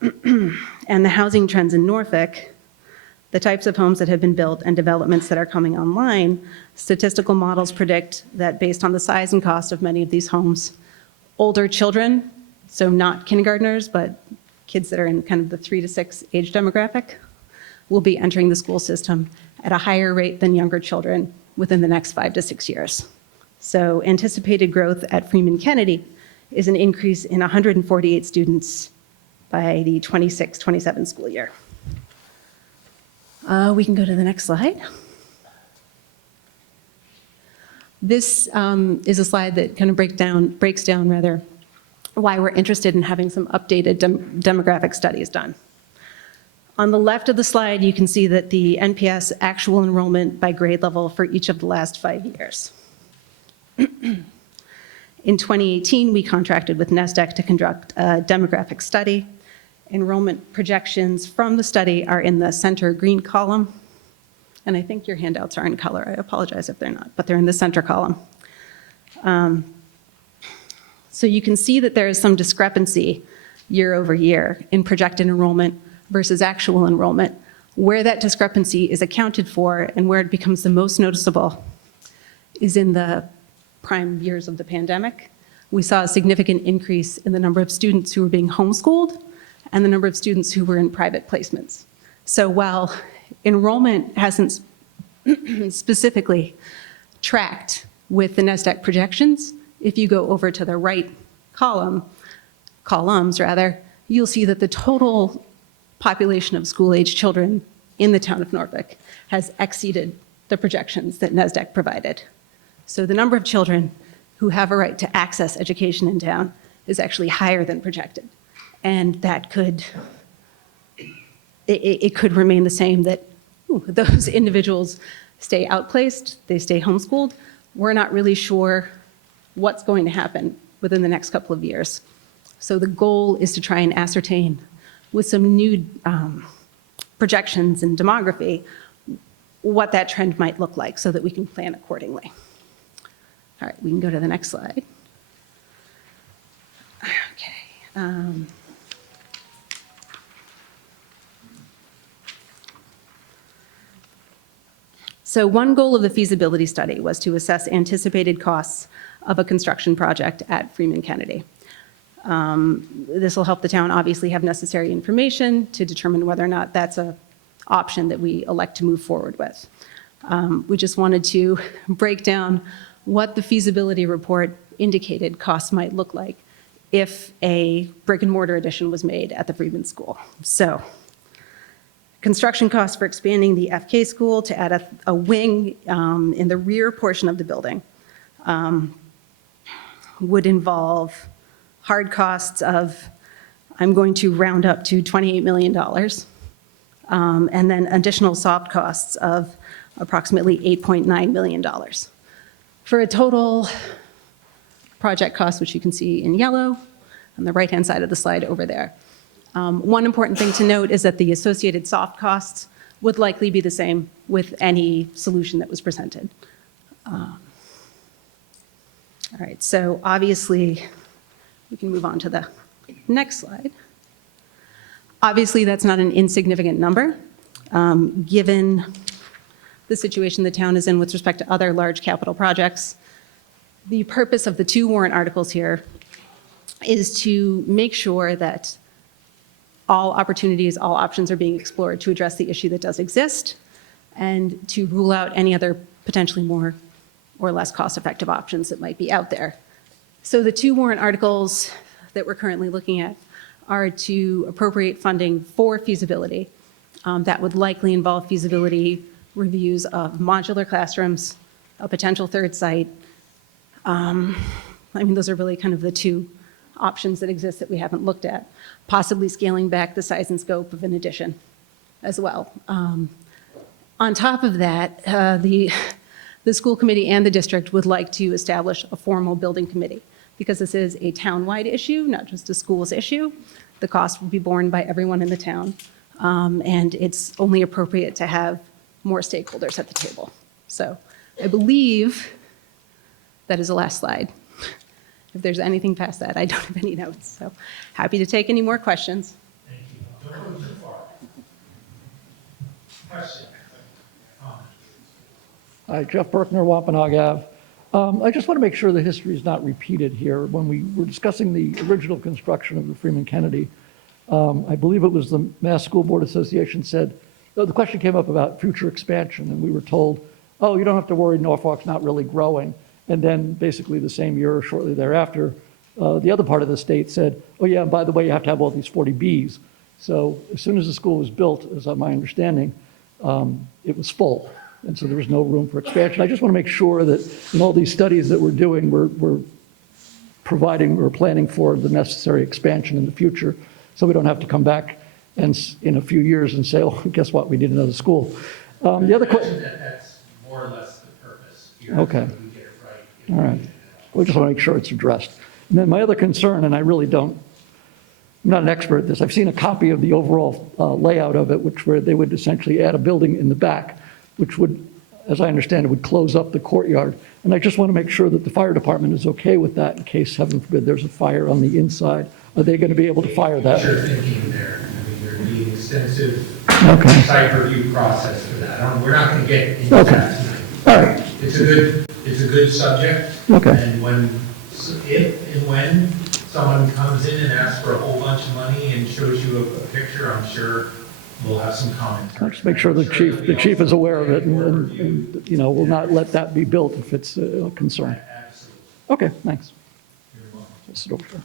and the housing trends in Norfolk, the types of homes that have been built and developments that are coming online, statistical models predict that based on the size and cost of many of these homes, older children, so not kindergartners, but kids that are in kind of the 3 to 6 age demographic, will be entering the school system at a higher rate than younger children within the next 5 to 6 years. So anticipated growth at Freeman Kennedy is an increase in 148 students by the 26-27 school year. We can go to the next slide. This is a slide that kind of breaks down why we're interested in having some updated demographic studies done. On the left of the slide, you can see that the NPS actual enrollment by grade level for each of the last 5 years. In 2018, we contracted with NASDAQ to conduct a demographic study. Enrollment projections from the study are in the center green column. And I think your handouts are in color. I apologize if they're not, but they're in the center column. So you can see that there is some discrepancy year over year in projected enrollment versus actual enrollment. Where that discrepancy is accounted for and where it becomes the most noticeable is in the prime years of the pandemic. We saw a significant increase in the number of students who were being homeschooled and the number of students who were in private placements. So while enrollment hasn't specifically tracked with the NASDAQ projections, if you go over to the right columns, you'll see that the total population of school-age children in the town of Norfolk has exceeded the projections that NASDAQ provided. So the number of children who have a right to access education in town is actually higher than projected. And that could, it could remain the same, that those individuals stay outplaced, they stay homeschooled. We're not really sure what's going to happen within the next couple of years. So the goal is to try and ascertain with some new projections and demography what that trend might look like so that we can plan accordingly. All right, we can go to the next slide. Okay. So one goal of the feasibility study was to assess anticipated costs of a construction project at Freeman Kennedy. This will help the town obviously have necessary information to determine whether or not that's an option that we elect to move forward with. We just wanted to break down what the feasibility report indicated costs might look like if a brick and mortar addition was made at the Freeman School. So construction costs for expanding the FK school to add a wing in the rear portion of the building would involve hard costs of, I'm going to round up to $28 million, and then additional soft costs of approximately $8.9 million. For a total project cost, which you can see in yellow on the right-hand side of the slide over there. One important thing to note is that the associated soft costs would likely be the same with any solution that was presented. All right, so obviously, we can move on to the next slide. Obviously, that's not an insignificant number, given the situation the town is in with respect to other large capital projects. The purpose of the two warrant articles here is to make sure that all opportunities, all options are being explored to address the issue that does exist and to rule out any other potentially more or less cost-effective options that might be out there. So the two warrant articles that we're currently looking at are to appropriate funding for feasibility. That would likely involve feasibility reviews of modular classrooms, a potential third site. Those are really kind of the two options that exist that we haven't looked at, possibly scaling back the size and scope of an addition as well. On top of that, the school committee and the district would like to establish a formal building committee because this is a town-wide issue, not just a school's issue. The cost will be borne by everyone in the town, and it's only appropriate to have more stakeholders at the table. So I believe that is the last slide. If there's anything past that, I don't have any notes. So happy to take any more questions. Thank you. Don't go too far. Question? Hi, Jeff Berkner, Wampanoag Ave. I just want to make sure the history is not repeated here. When we were discussing the original construction of the Freeman Kennedy, I believe it was the Mass School Board Association said, the question came up about future expansion, and we were told, oh, you don't have to worry, Norfolk's not really growing. And then basically the same year or shortly thereafter, the other part of the state said, oh yeah, and by the way, you have to have all these 40Bs. So as soon as the school was built, as my understanding, it was full, and so there was no room for expansion. I just want to make sure that in all these studies that we're doing, we're providing, we're planning for the necessary expansion in the future, so we don't have to come back and in a few years and say, oh, guess what, we need another school. The other question. That's more or less the purpose. Okay. We get it right. All right. We just want to make sure it's addressed. And then my other concern, and I really don't, I'm not an expert at this, I've seen a copy of the overall layout of it, where they would essentially add a building in the back, which would, as I understand it, would close up the courtyard. And I just want to make sure that the fire department is okay with that in case, heaven forbid, there's a fire on the inside. Are they going to be able to fire that? Sure thinking there. I mean, there would be an extensive Okay. site review process for that. We're not going to get into Okay. that tonight. All right. It's a good subject. Okay. And if and when someone comes in and asks for a whole bunch of money and shows you a picture, I'm sure we'll have some commentary. I'll just make sure the chief is aware of it and, you know, will not let that be built if it's a concern. Absolutely. Okay, thanks. You're welcome. Just sit over there.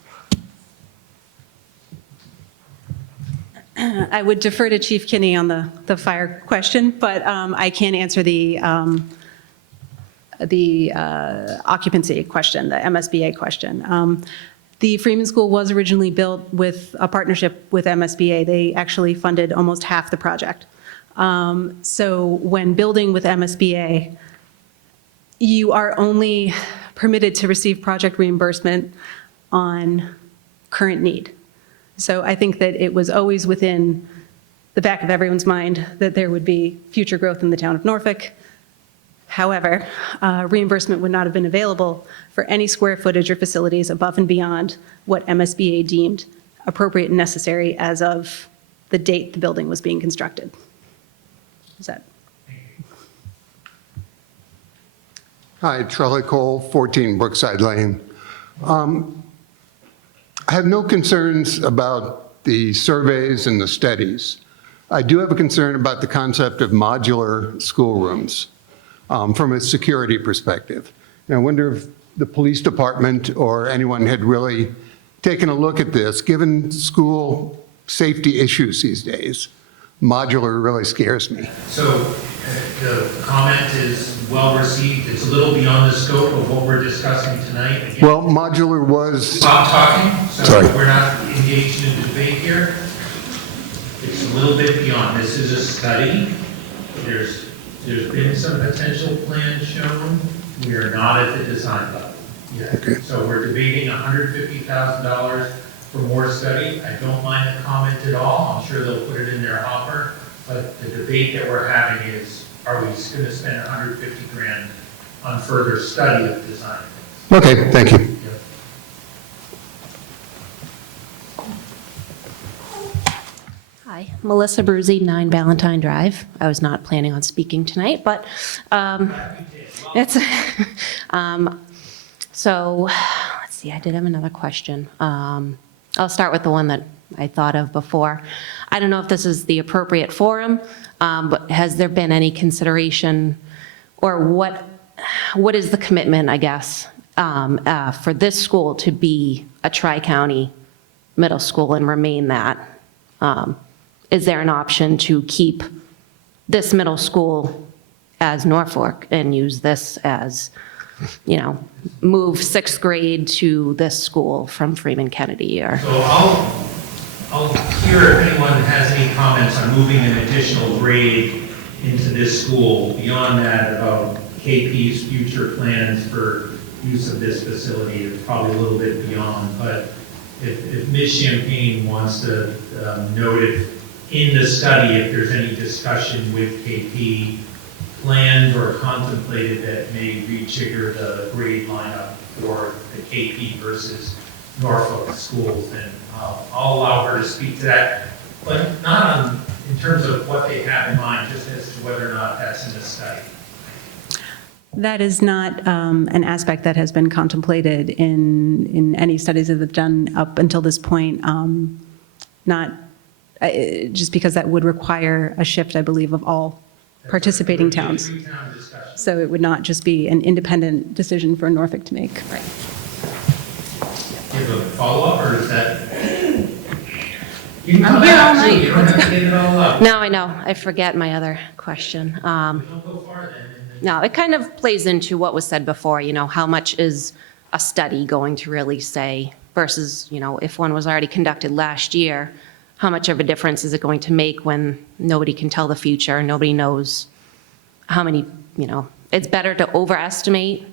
I would defer to Chief Kinney on the fire question, but I can answer the occupancy question, the MSBA question. The Freeman School was originally built with a partnership with MSBA. They actually funded almost half the project. So when building with MSBA, you are only permitted to receive project reimbursement on current need. So I think that it was always within the back of everyone's mind that there would be future growth in the town of Norfolk. However, reimbursement would not have been available for any square footage or facilities above and beyond what MSBA deemed appropriate and necessary as of the date the building was being constructed. Is that? Hi, Charlie Cole, 14 Brookside Lane. I have no concerns about the surveys and the studies. I do have a concern about the concept of modular schoolrooms from a security perspective. And I wonder if the police department or anyone had really taken a look at this. Given school safety issues these days, modular really scares me. So the comment is well received. It's a little beyond the scope of what we're discussing tonight. Again, Well, modular was... stop talking, so Sorry. we're not engaged in a debate here. It's a little bit beyond. This is a study. There's been some potential plans shown. We are not at the design level yet. Okay. So we're debating $150,000 for more study. I don't mind the comment at all. I'm sure they'll put it in their hopper. But the debate that we're having is, are we just going to spend 150 grand on further study of design? Okay, thank you. Hi, Melissa Bruzzi, 9 Valentine Drive. I was not planning on speaking tonight, but it's, so, let's see, I did have another question. I'll start with the one that I thought of before. I don't know if this is the appropriate forum, but has there been any consideration, or what is the commitment, I guess, for this school to be a tri-county middle school and remain that? Is there an option to keep this middle school as Norfolk and use this as, you know, move 6th grade to this school from Freeman Kennedy? Or So I'll hear if anyone has any comments on moving an additional grade into this school. Beyond that, about KP's future plans for use of this facility is probably a little bit beyond. But if Ms. Champagne wants to note it in the study, if there's any discussion with KP planned or contemplated that may rejigger the grade lineup for the KP versus Norfolk schools, then I'll allow her to speak to that, but not in terms of what they have in mind, just as to whether or not that's in the study. That is not an aspect that has been contemplated in any studies that have done up until this point. Not just because that would require a shift, I believe, of all participating towns. So it would not just be an independent decision for Norfolk to make. Right. Do you have a follow-up, or is that? You can come I'm here all back too, night. you don't have to get it all up. No, I know. I forget my other question. Don't go far then. No, it kind of plays into what was said before, how much is a study going to really say versus, if one was already conducted last year, how much of a difference is it going to make when nobody can tell the future, nobody knows how many, it's better to overestimate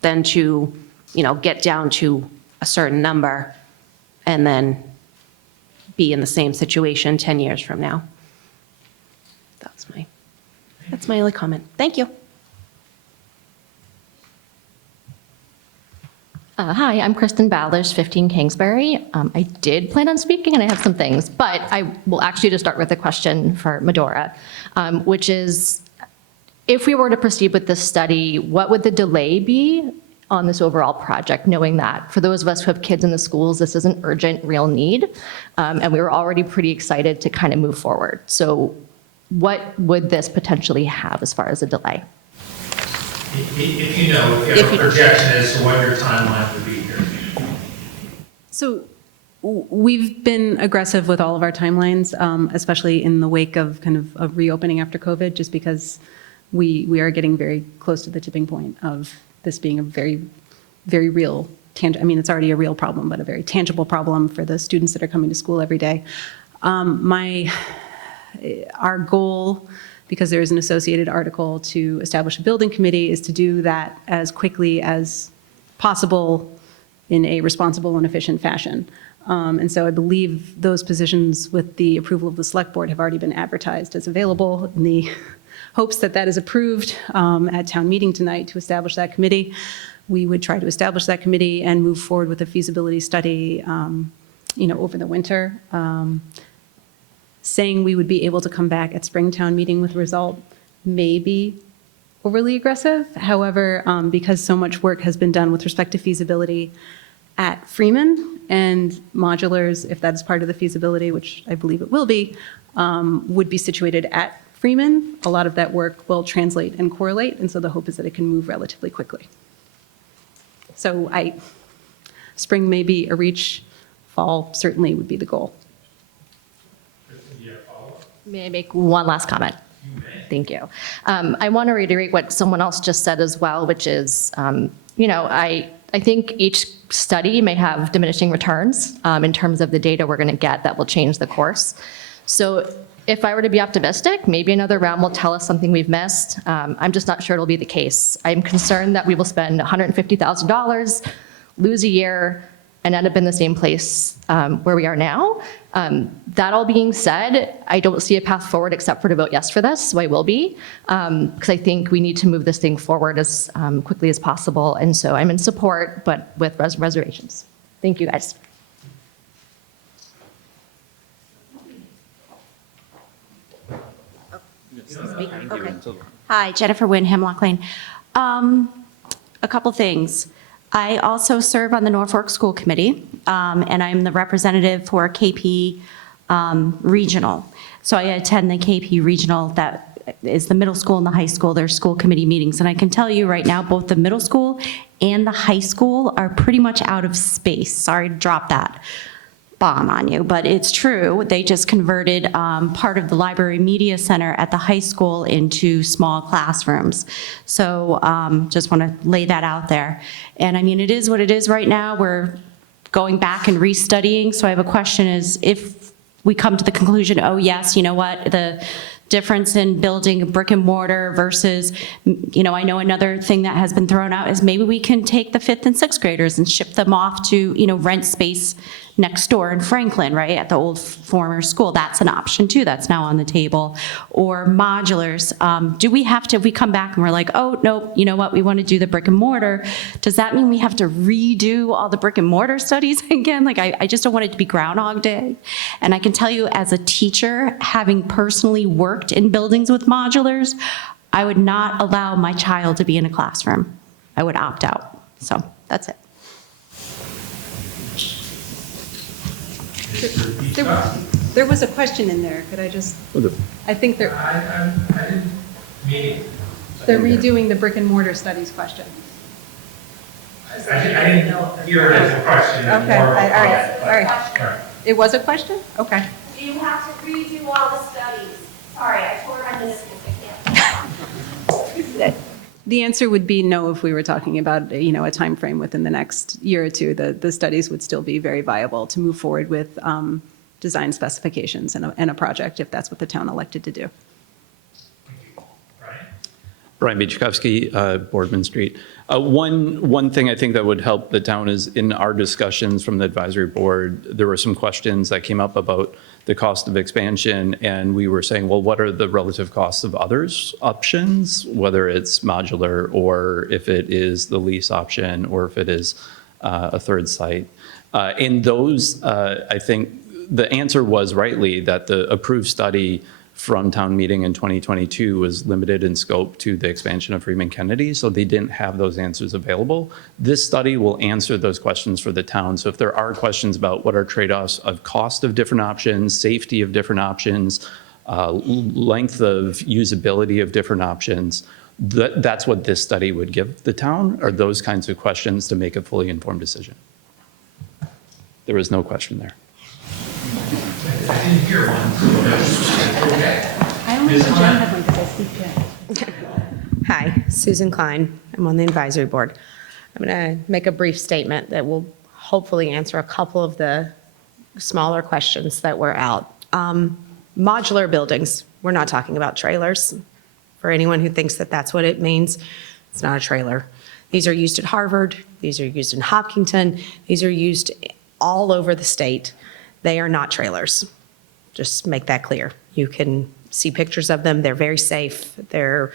than to, get down to a certain number and then be in the same situation 10 years from now. That's my only comment. Thank you. Hi, I'm Kristen Ballers, 15 Kingsbury. I did plan on speaking and I have some things, but I will actually just start with a question for Medora, which is, if we were to proceed with this study, what would the delay be on this overall project, knowing that for those of us who have kids in the schools, this is an urgent, real need, and we were already pretty excited to kind of move forward. So what would this potentially have as far as a delay? If you have a projection as to what your timeline would be here. So we've been aggressive with all of our timelines, especially in the wake of kind of a reopening after COVID, just because we are getting very close to the tipping point of this being a very, very real, it's already a real problem, but a very tangible problem for the students that are coming to school every day. Our goal, because there is an associated article to establish a building committee, is to do that as quickly as possible in a responsible and efficient fashion. And so I believe those positions, with the approval of the select board, have already been advertised as available in the hopes that that is approved at town meeting tonight to establish that committee. We would try to establish that committee and move forward with a feasibility study, over the winter. Saying we would be able to come back at Springtown meeting with a result may be overly aggressive. However, because so much work has been done with respect to feasibility at Freeman, and modulars, if that is part of the feasibility, which I believe it will be, would be situated at Freeman, a lot of that work will translate and correlate, and so the hope is that it can move relatively quickly. So spring may be a reach, fall certainly would be the goal. May I make one last comment? Thank you. I want to reiterate what someone else just said as well, which is, I think each study may have diminishing returns in terms of the data we're going to get that will change the course. So if I were to be optimistic, maybe another round will tell us something we've missed. I'm just not sure it'll be the case. I'm concerned that we will spend $150,000, lose a year, and end up in the same place where we are now. That all being said, I don't see a path forward except for to vote yes for this, so I will be, because I think we need to move this thing forward as quickly as possible. And so I'm in support, but with reservations. Thank you, guys. Okay. Hi, Jennifer Wynn, Hemlock Lane. A couple things. I also serve on the Norfolk School Committee, and I'm the representative for KP Regional. So I attend the KP Regional, that is the middle school and the high school, their school committee meetings. And I can tell you right now, both the middle school and the high school are pretty much out of space. Sorry to drop that bomb on you, but it's true. They just converted part of the library media center at the high school into small classrooms. So just want to lay that out there. And I mean, it is what it is right now. We're going back and restudying. So I have a question is, if we come to the conclusion, oh yes, you know what, the difference in building a brick and mortar versus, I know another thing that has been thrown out is maybe we can take the 5th and 6th graders and ship them off to, rent space next door in Franklin, right, at the old former school. That's an option too, that's now on the table. Or modulars. Do we have to, if we come back and we're like, oh, nope, you know what, we want to do the brick and mortar, does that mean we have to redo all the brick and mortar studies again? Like, I just don't want it to be Groundhog Day. And I can tell you, as a teacher, having personally worked in buildings with modulars, I would not allow my child to be in a classroom. I would opt out. So that's it. There was a question in there. Could I just, I think they're redoing the brick and mortar studies question. I didn't hear it as a question. Okay, more of a all comment, right. It was a question? Okay. Do you have to redo all the studies? Sorry, I tore my meniscus, I can't. The answer would be no if we were talking about, a time frame within the next year or two. The studies would still be very viable to move forward with design specifications and a project if that's what the town elected to do. Brian Bichkowski, Boardman Street. One thing I think that would help the town is in our discussions from the advisory board, there were some questions that came up about the cost of expansion, and we were saying, well, what are the relative costs of others options, whether it's modular or if it is the lease option or if it is a third site. In those, I think the answer was rightly that the approved study from town meeting in 2022 was limited in scope to the expansion of Freeman Kennedy, so they didn't have those answers available. This study will answer those questions for the town. So if there are questions about what are trade-offs of cost of different options, safety of different options, length of usability of different options, that's what this study would give the town, are those kinds of questions to make a fully informed decision. There was no question there. I didn't hear one, so that's okay. I only know Jen had one because I speak Jen. Hi, Susan Klein. I'm on the advisory board. I'm going to make a brief statement that will hopefully answer a couple of the smaller questions that were out. Modular buildings, we're not talking about trailers. For anyone who thinks that that's what it means, it's not a trailer. These are used at Harvard. These are used in Hopkinton. These are used all over the state. They are not trailers. Just make that clear. You can see pictures of them. They're very safe. They're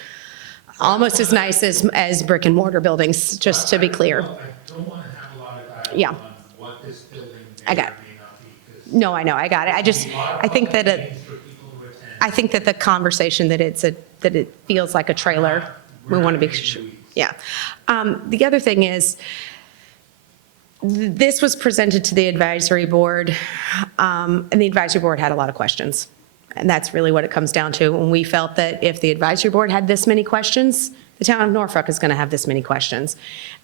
almost as nice as brick and mortar buildings, just to be clear. I don't want to have a lot of dialogue Yeah. on what this building I got it. No, I know, I got it. I think that I think that the conversation that that it feels like a trailer, we want to be, yeah. The other thing is, this was presented to the advisory board, and the advisory board had a lot of questions. And that's really what it comes down to. And we felt that if the advisory board had this many questions, the town of Norfolk is going to have this many questions.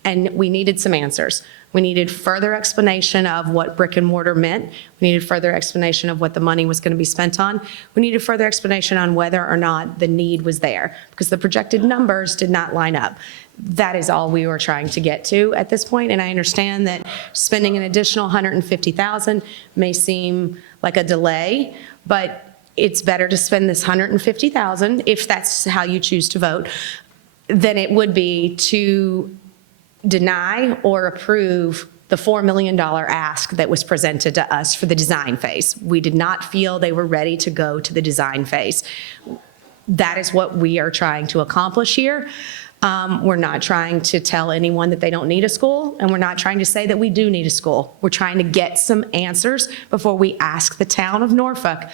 And we needed some answers. We needed further explanation of what brick and mortar meant. We needed further explanation of what the money was going to be spent on. We needed further explanation on whether or not the need was there, because the projected numbers did not line up. That is all we were trying to get to at this point. And I understand that spending an additional $150,000 may seem like a delay, but it's better to spend this $150,000, if that's how you choose to vote, than it would be to deny or approve the $4 million ask that was presented to us for the design phase. We did not feel they were ready to go to the design phase. That is what we are trying to accomplish here. We're not trying to tell anyone that they don't need a school, and we're not trying to say that we do need a school. We're trying to get some answers before we ask the town of Norfolk.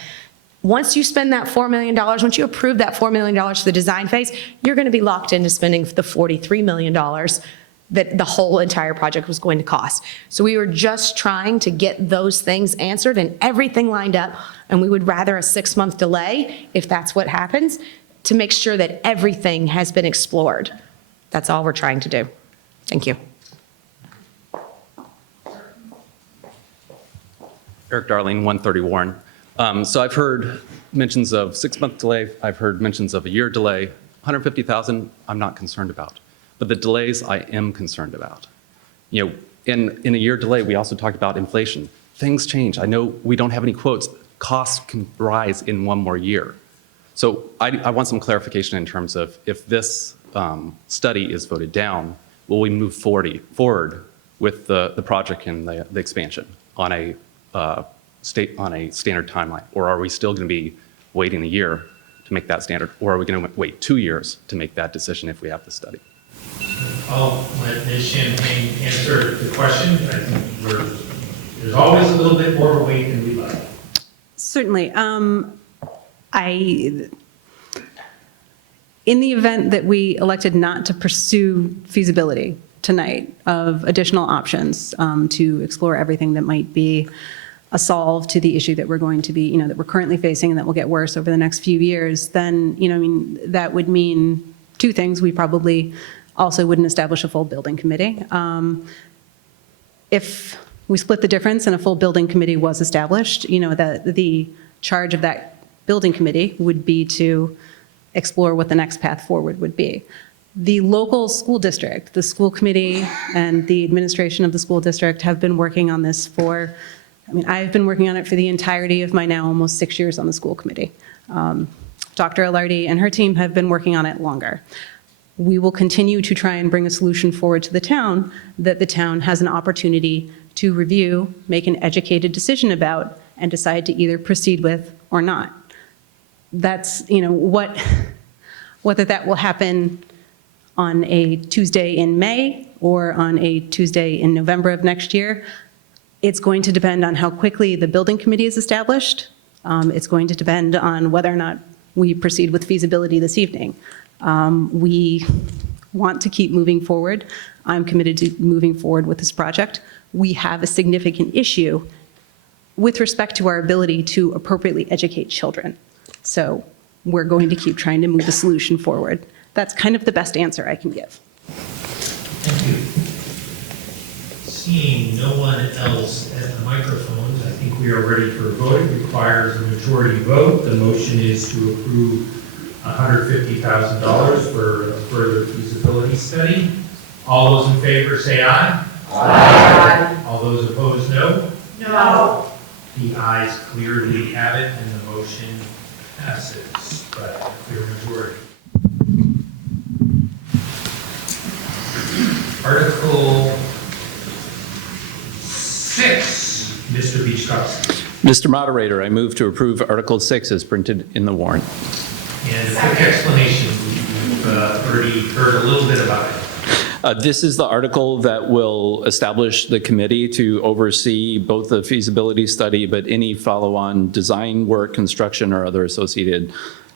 Once you spend that $4 million, once you approve that $4 million for the design phase, you're going to be locked into spending the $43 million that the whole entire project was going to cost. So we were just trying to get those things answered and everything lined up, and we would rather a 6-month delay, if that's what happens, to make sure that everything has been explored. That's all we're trying to do. Thank you. Eric Darling, 130 Warren. So I've heard mentions of 6-month delay. I've heard mentions of a year delay. 150,000, I'm not concerned about. But the delays I am concerned about. You know, in a year delay, we also talked about inflation. Things change. I know we don't have any quotes. Costs can rise in 1 more year. So I want some clarification in terms of if this study is voted down, will we move forward with the project and the expansion on a standard timeline? Or are we still going to be waiting a year to make that standard? Or are we going to wait 2 years to make that decision if we have the study? I'll let Ms. Champagne answer the question. I think there's always a little bit more weight than we like. Certainly. In the event that we elected not to pursue feasibility tonight of additional options to explore everything that might be a solve to the issue that we're going to be, that we're currently facing and that will get worse over the next few years, then, that would mean 2 things. We probably also wouldn't establish a full building committee. If we split the difference and a full building committee was established, the charge of that building committee would be to explore what the next path forward would be. The local school district, the school committee, and the administration of the school district have been working on this for, I've been working on it for the entirety of my now almost 6 years on the school committee. Dr. Alardi and her team have been working on it longer. We will continue to try and bring a solution forward to the town that the town has an opportunity to review, make an educated decision about, and decide to either proceed with or not. That's, whether that will happen on a Tuesday in May or on a Tuesday in November of next year, it's going to depend on how quickly the building committee is established. It's going to depend on whether or not we proceed with feasibility this evening. We want to keep moving forward. I'm committed to moving forward with this project. We have a significant issue with respect to our ability to appropriately educate children. So we're going to keep trying to move the solution forward. That's kind of the best answer I can give. Thank you. Seeing no one else at the microphones, I think we are ready for a vote. It requires a majority vote. The motion is to approve $150,000 for a further feasibility study. All those in favor say aye. Aye. All those opposed, no. No. The ayes clearly have it, and the motion passes by a clear majority. Article 6, Mr. Beachcroft. Mr. Moderator, I move to approve Article 6 as printed in the warrant. And a quick explanation, we've already heard a little bit about it. This is the article that will establish the committee to oversee both the feasibility study, but any follow-on design work, construction, or other associated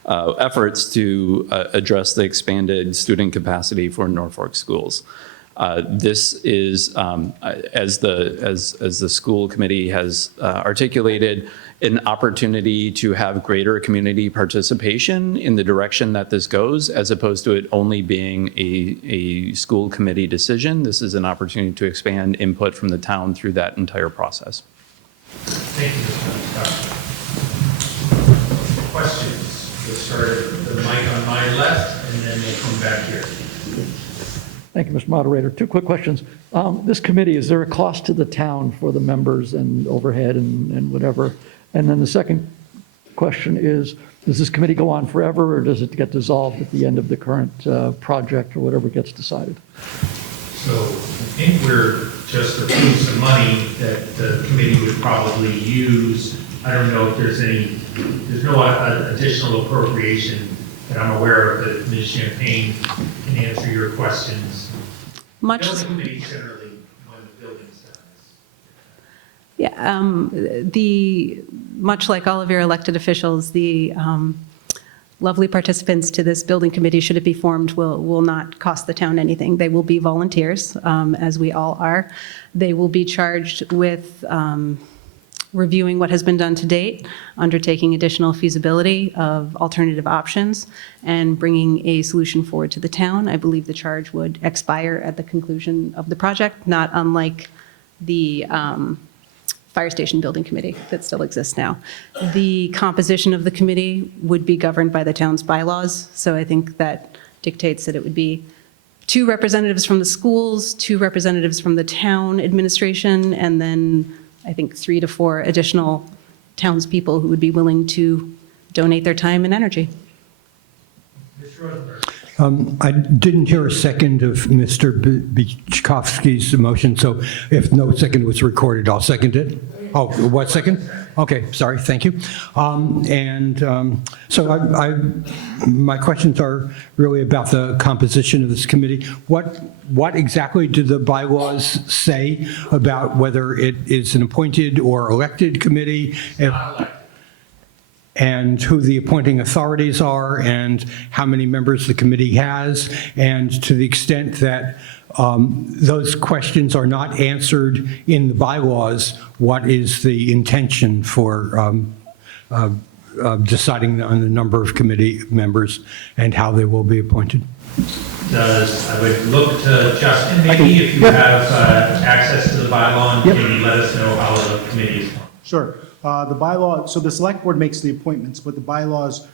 efforts to address the expanded student capacity for Norfolk schools. This is, as the school committee has articulated, an opportunity to have greater community participation in the direction that this goes, as opposed to it only being a school committee decision. This is an opportunity to expand input from the town through that entire process. Thank you, Mr. Beachcroft. Questions? We'll start at the mic on my left, and then we'll come back here. Thank you, Mr. Moderator. 2 quick questions. This committee, is there a cost to the town for the members and overhead and whatever? And then the second question is, does this committee go on forever, or does it get dissolved at the end of the current project or whatever gets decided? So I think we're just approving some money that the committee would probably use. I don't know if there's no additional appropriation that I'm aware of that Ms. Champagne can answer your questions. Much. Building committee generally when the building's done. Yeah, much like all of your elected officials, the lovely participants to this building committee, should it be formed, will not cost the town anything. They will be volunteers, as we all are. They will be charged with reviewing what has been done to date, undertaking additional feasibility of alternative options, and bringing a solution forward to the town. I believe the charge would expire at the conclusion of the project, not unlike the fire station building committee that still exists now. The composition of the committee would be governed by the town's bylaws, so I think that dictates that it would be 2 representatives from the schools, 2 representatives from the town administration, and then I think 3 to 4 additional townspeople who would be willing to donate their time and energy. Mr. Rosenberg. I didn't hear a second of Mr. Beachkowski's motion, so if no second was recorded, I'll second it. Oh, what second? Okay, sorry, thank you. My questions are really about the composition of this committee. What exactly do the bylaws say about whether it is an appointed or elected committee? And who the appointing authorities are, and how many members the committee has, and to the extent that those questions are not answered in the bylaws, what is the intention for deciding on the number of committee members and how they will be appointed? I would look to Justin, maybe, if you have access to the bylaw, and can you let us know how the committee is formed? Sure. The bylaw, so the select board makes the appointments, but the bylaws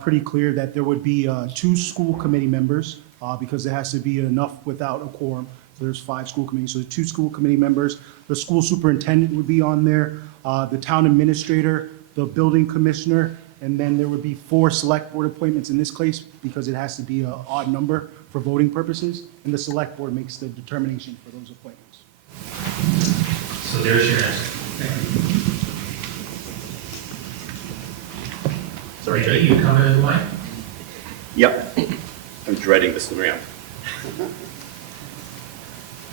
pretty clear that there would be 2 school committee members because there has to be enough without a quorum. So there's 5 school committees, so 2 school committee members. The school superintendent would be on there, the town administrator, the building commissioner, and then there would be 4 select board appointments in this case because it has to be an odd number for voting purposes, and the select board makes the determination for those appointments. So there's your answer. Sorry, Jay, you coming in the mic? Yep. I'm dreading this ramp.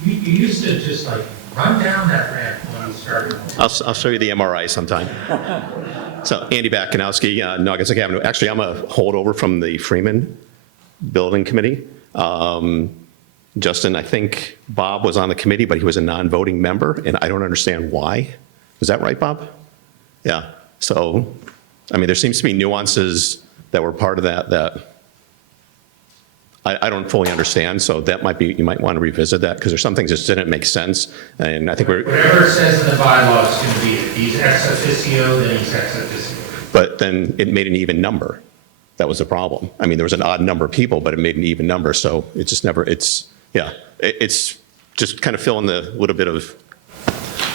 You used to just like run down that ramp when you started. I'll show you the MRI sometime. So Andy Bakanowski, Naugatuck Avenue. Actually, I'm a holdover from the Freeman Building Committee. Justin, I think Bob was on the committee, but he was a non-voting member, and I don't understand why. Is that right, Bob? Yeah. So, I mean, there seems to be nuances that were part of that I don't fully understand, so that might be, you might want to revisit that, because there's some things that just didn't make sense, and I think we're... Whatever it says in the bylaw is going to be it. He's ex officio, then he's ex officio. But then it made an even number. That was the problem. I mean, there was an odd number of people, but it made an even number, so it just never, it's just kind of filling the little bit of...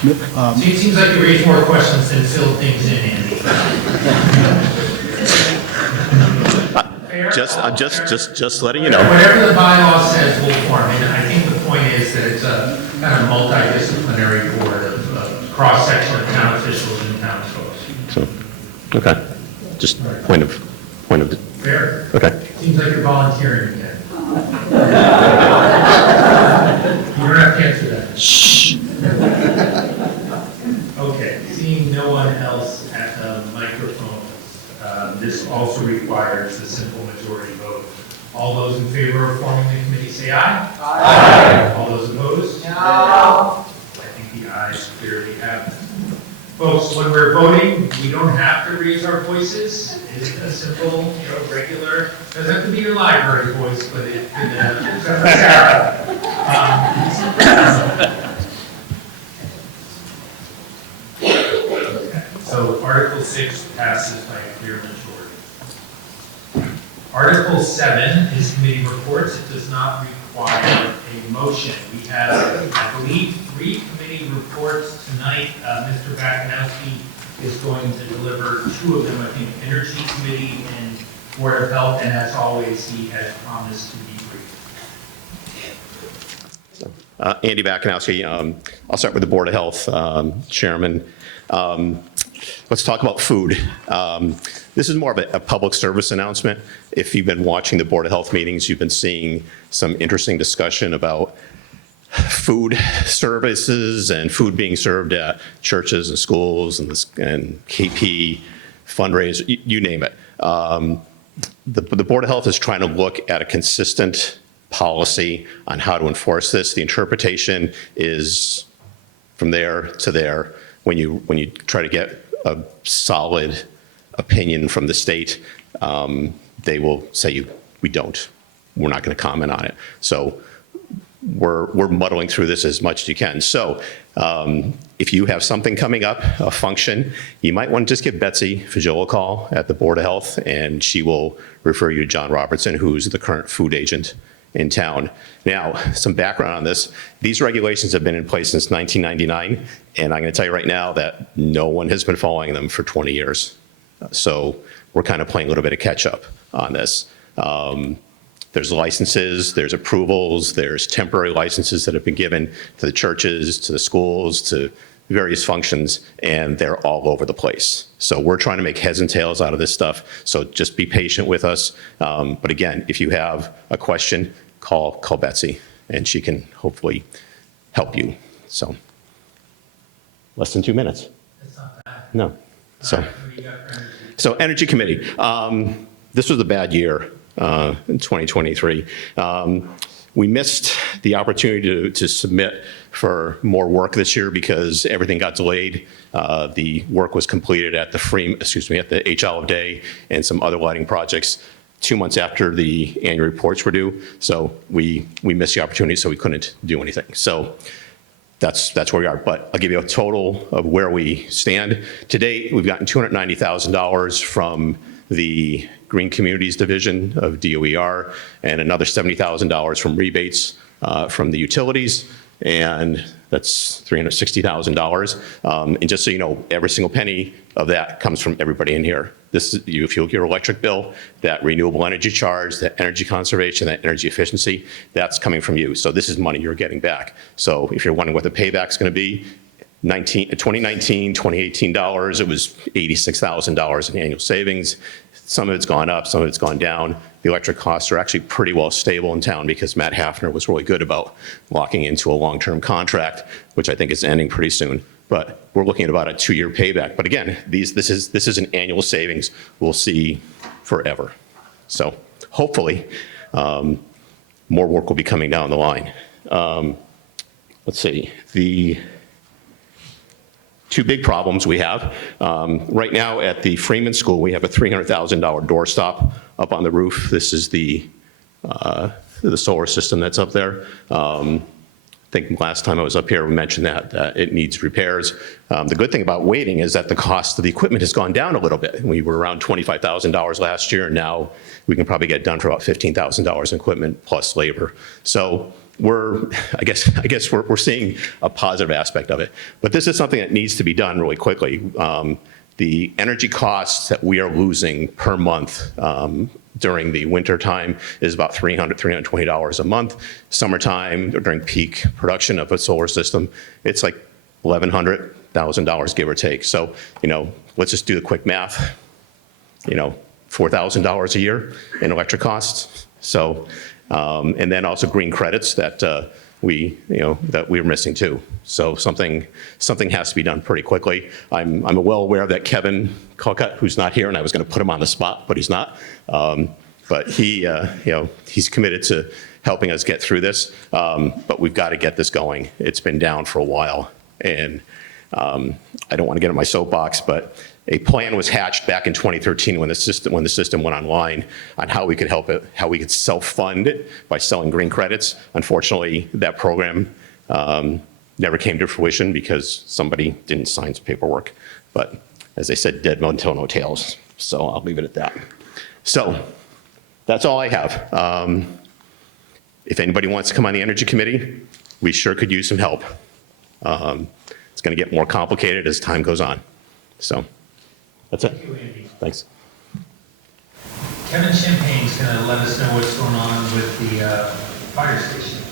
So it seems like you raised more questions than filled things in, Andy. Just letting you know. Whatever the bylaw says will form, and I think the point is that it's a kind of multidisciplinary board of cross-section of town officials and town folks. So, okay. Just point of... Fair. Okay. Seems like you're volunteering again. You don't have to answer that. Shh. Okay, seeing no one else at the microphones, this also requires a simple majority vote. All those in favor of forming the committee say aye. Aye. All those opposed? No. I think the ayes clearly have it. Folks, when we're voting, we don't have to raise our voices. It's a simple, regular, doesn't have to be your library voice, but it could, Sarah. So Article 6 passes by a clear majority. Article 7 is committee reports. It does not require a motion. We have, I believe, 3 committee reports tonight. Mr. Bakanowski is going to deliver 2 of them, I think, Energy Committee and Board of Health, and as always, he has promised to be brief. Andy Bakanowski, I'll start with the Board of Health Chairman. Let's talk about food. This is more of a public service announcement. If you've been watching the Board of Health meetings, you've been seeing some interesting discussion about food services and food being served at churches and schools and KP fundraisers, you name it. The Board of Health is trying to look at a consistent policy on how to enforce this. The interpretation is from there to there. When you try to get a solid opinion from the state, they will say we're not going to comment on it. So we're muddling through this as much as you can. So if you have something coming up, a function, you might want to just give Betsy Fajola a call at the Board of Health, and she will refer you to John Robertson, who's the current food agent in town. Now, some background on this. These regulations have been in place since 1999, and I'm going to tell you right now that no one has been following them for 20 years. So we're kind of playing a little bit of catch up on this. There's licenses, there's approvals, there's temporary licenses that have been given to the churches, to the schools, to various functions, and they're all over the place. So we're trying to make heads and tails out of this stuff. So just be patient with us. But again, if you have a question, call Betsy, and she can hopefully help you. So less than 2 minutes. That's not bad. No. So Energy Committee. This was a bad year in 2023. We missed the opportunity to submit for more work this year because everything got delayed. The work was completed at the H Olive Day and some other lighting projects 2 months after the annual reports were due. So we missed the opportunity, so we couldn't do anything. So that's where we are. But I'll give you a total of where we stand. To date, we've gotten $290,000 from the Green Communities Division of DOER and another $70,000 from rebates from the utilities, and that's $360,000. And just so you know, every single penny of that comes from everybody in here. This is, if you look at your electric bill, that renewable energy charge, that energy conservation, that energy efficiency, that's coming from you. So this is money you're getting back. So if you're wondering what the payback's going to be, 2019, 2018 dollars, it was $86,000 in annual savings. Some of it's gone up, some of it's gone down. The electric costs are actually pretty well stable in town because Matt Hafner was really good about locking into a long-term contract, which I think is ending pretty soon. But we're looking at about a 2-year payback. But again, this is an annual savings we'll see forever. So hopefully, more work will be coming down the line. Let's see, the two big problems we have. Right now at the Freeman School, we have a $300,000 doorstop up on the roof. This is the solar system that's up there. I think last time I was up here, we mentioned that it needs repairs. The good thing about waiting is that the cost of the equipment has gone down a little bit. We were around $25,000 last year, and now we can probably get done for about $15,000 in equipment plus labor. So I guess we're seeing a positive aspect of it. But this is something that needs to be done really quickly. The energy costs that we are losing per month during the winter time is about $300, $320 a month. Summertime, during peak production of a solar system, it's like $1,100, $1,000, give or take. So, let's just do the quick math. $4,000 a year in electric costs. So, and then also green credits that we're missing too. So something has to be done pretty quickly. I'm well aware that Kevin Colcutt, who's not here, and I was going to put him on the spot, but he's not. But he's committed to helping us get through this. But we've got to get this going. It's been down for a while, and I don't want to get on my soapbox, but a plan was hatched back in 2013 when the system went online on how we could help it, how we could self-fund it by selling green credits. Unfortunately, that program never came to fruition because somebody didn't sign some paperwork. But as I said, dead men tell no tales. So I'll leave it at that. So that's all I have. If anybody wants to come on the Energy Committee, we sure could use some help. It's going to get more complicated as time goes on. So. That's it. Thank you, Andy. Thanks. Kevin Champagne's going to let us know what's going on with the fire station.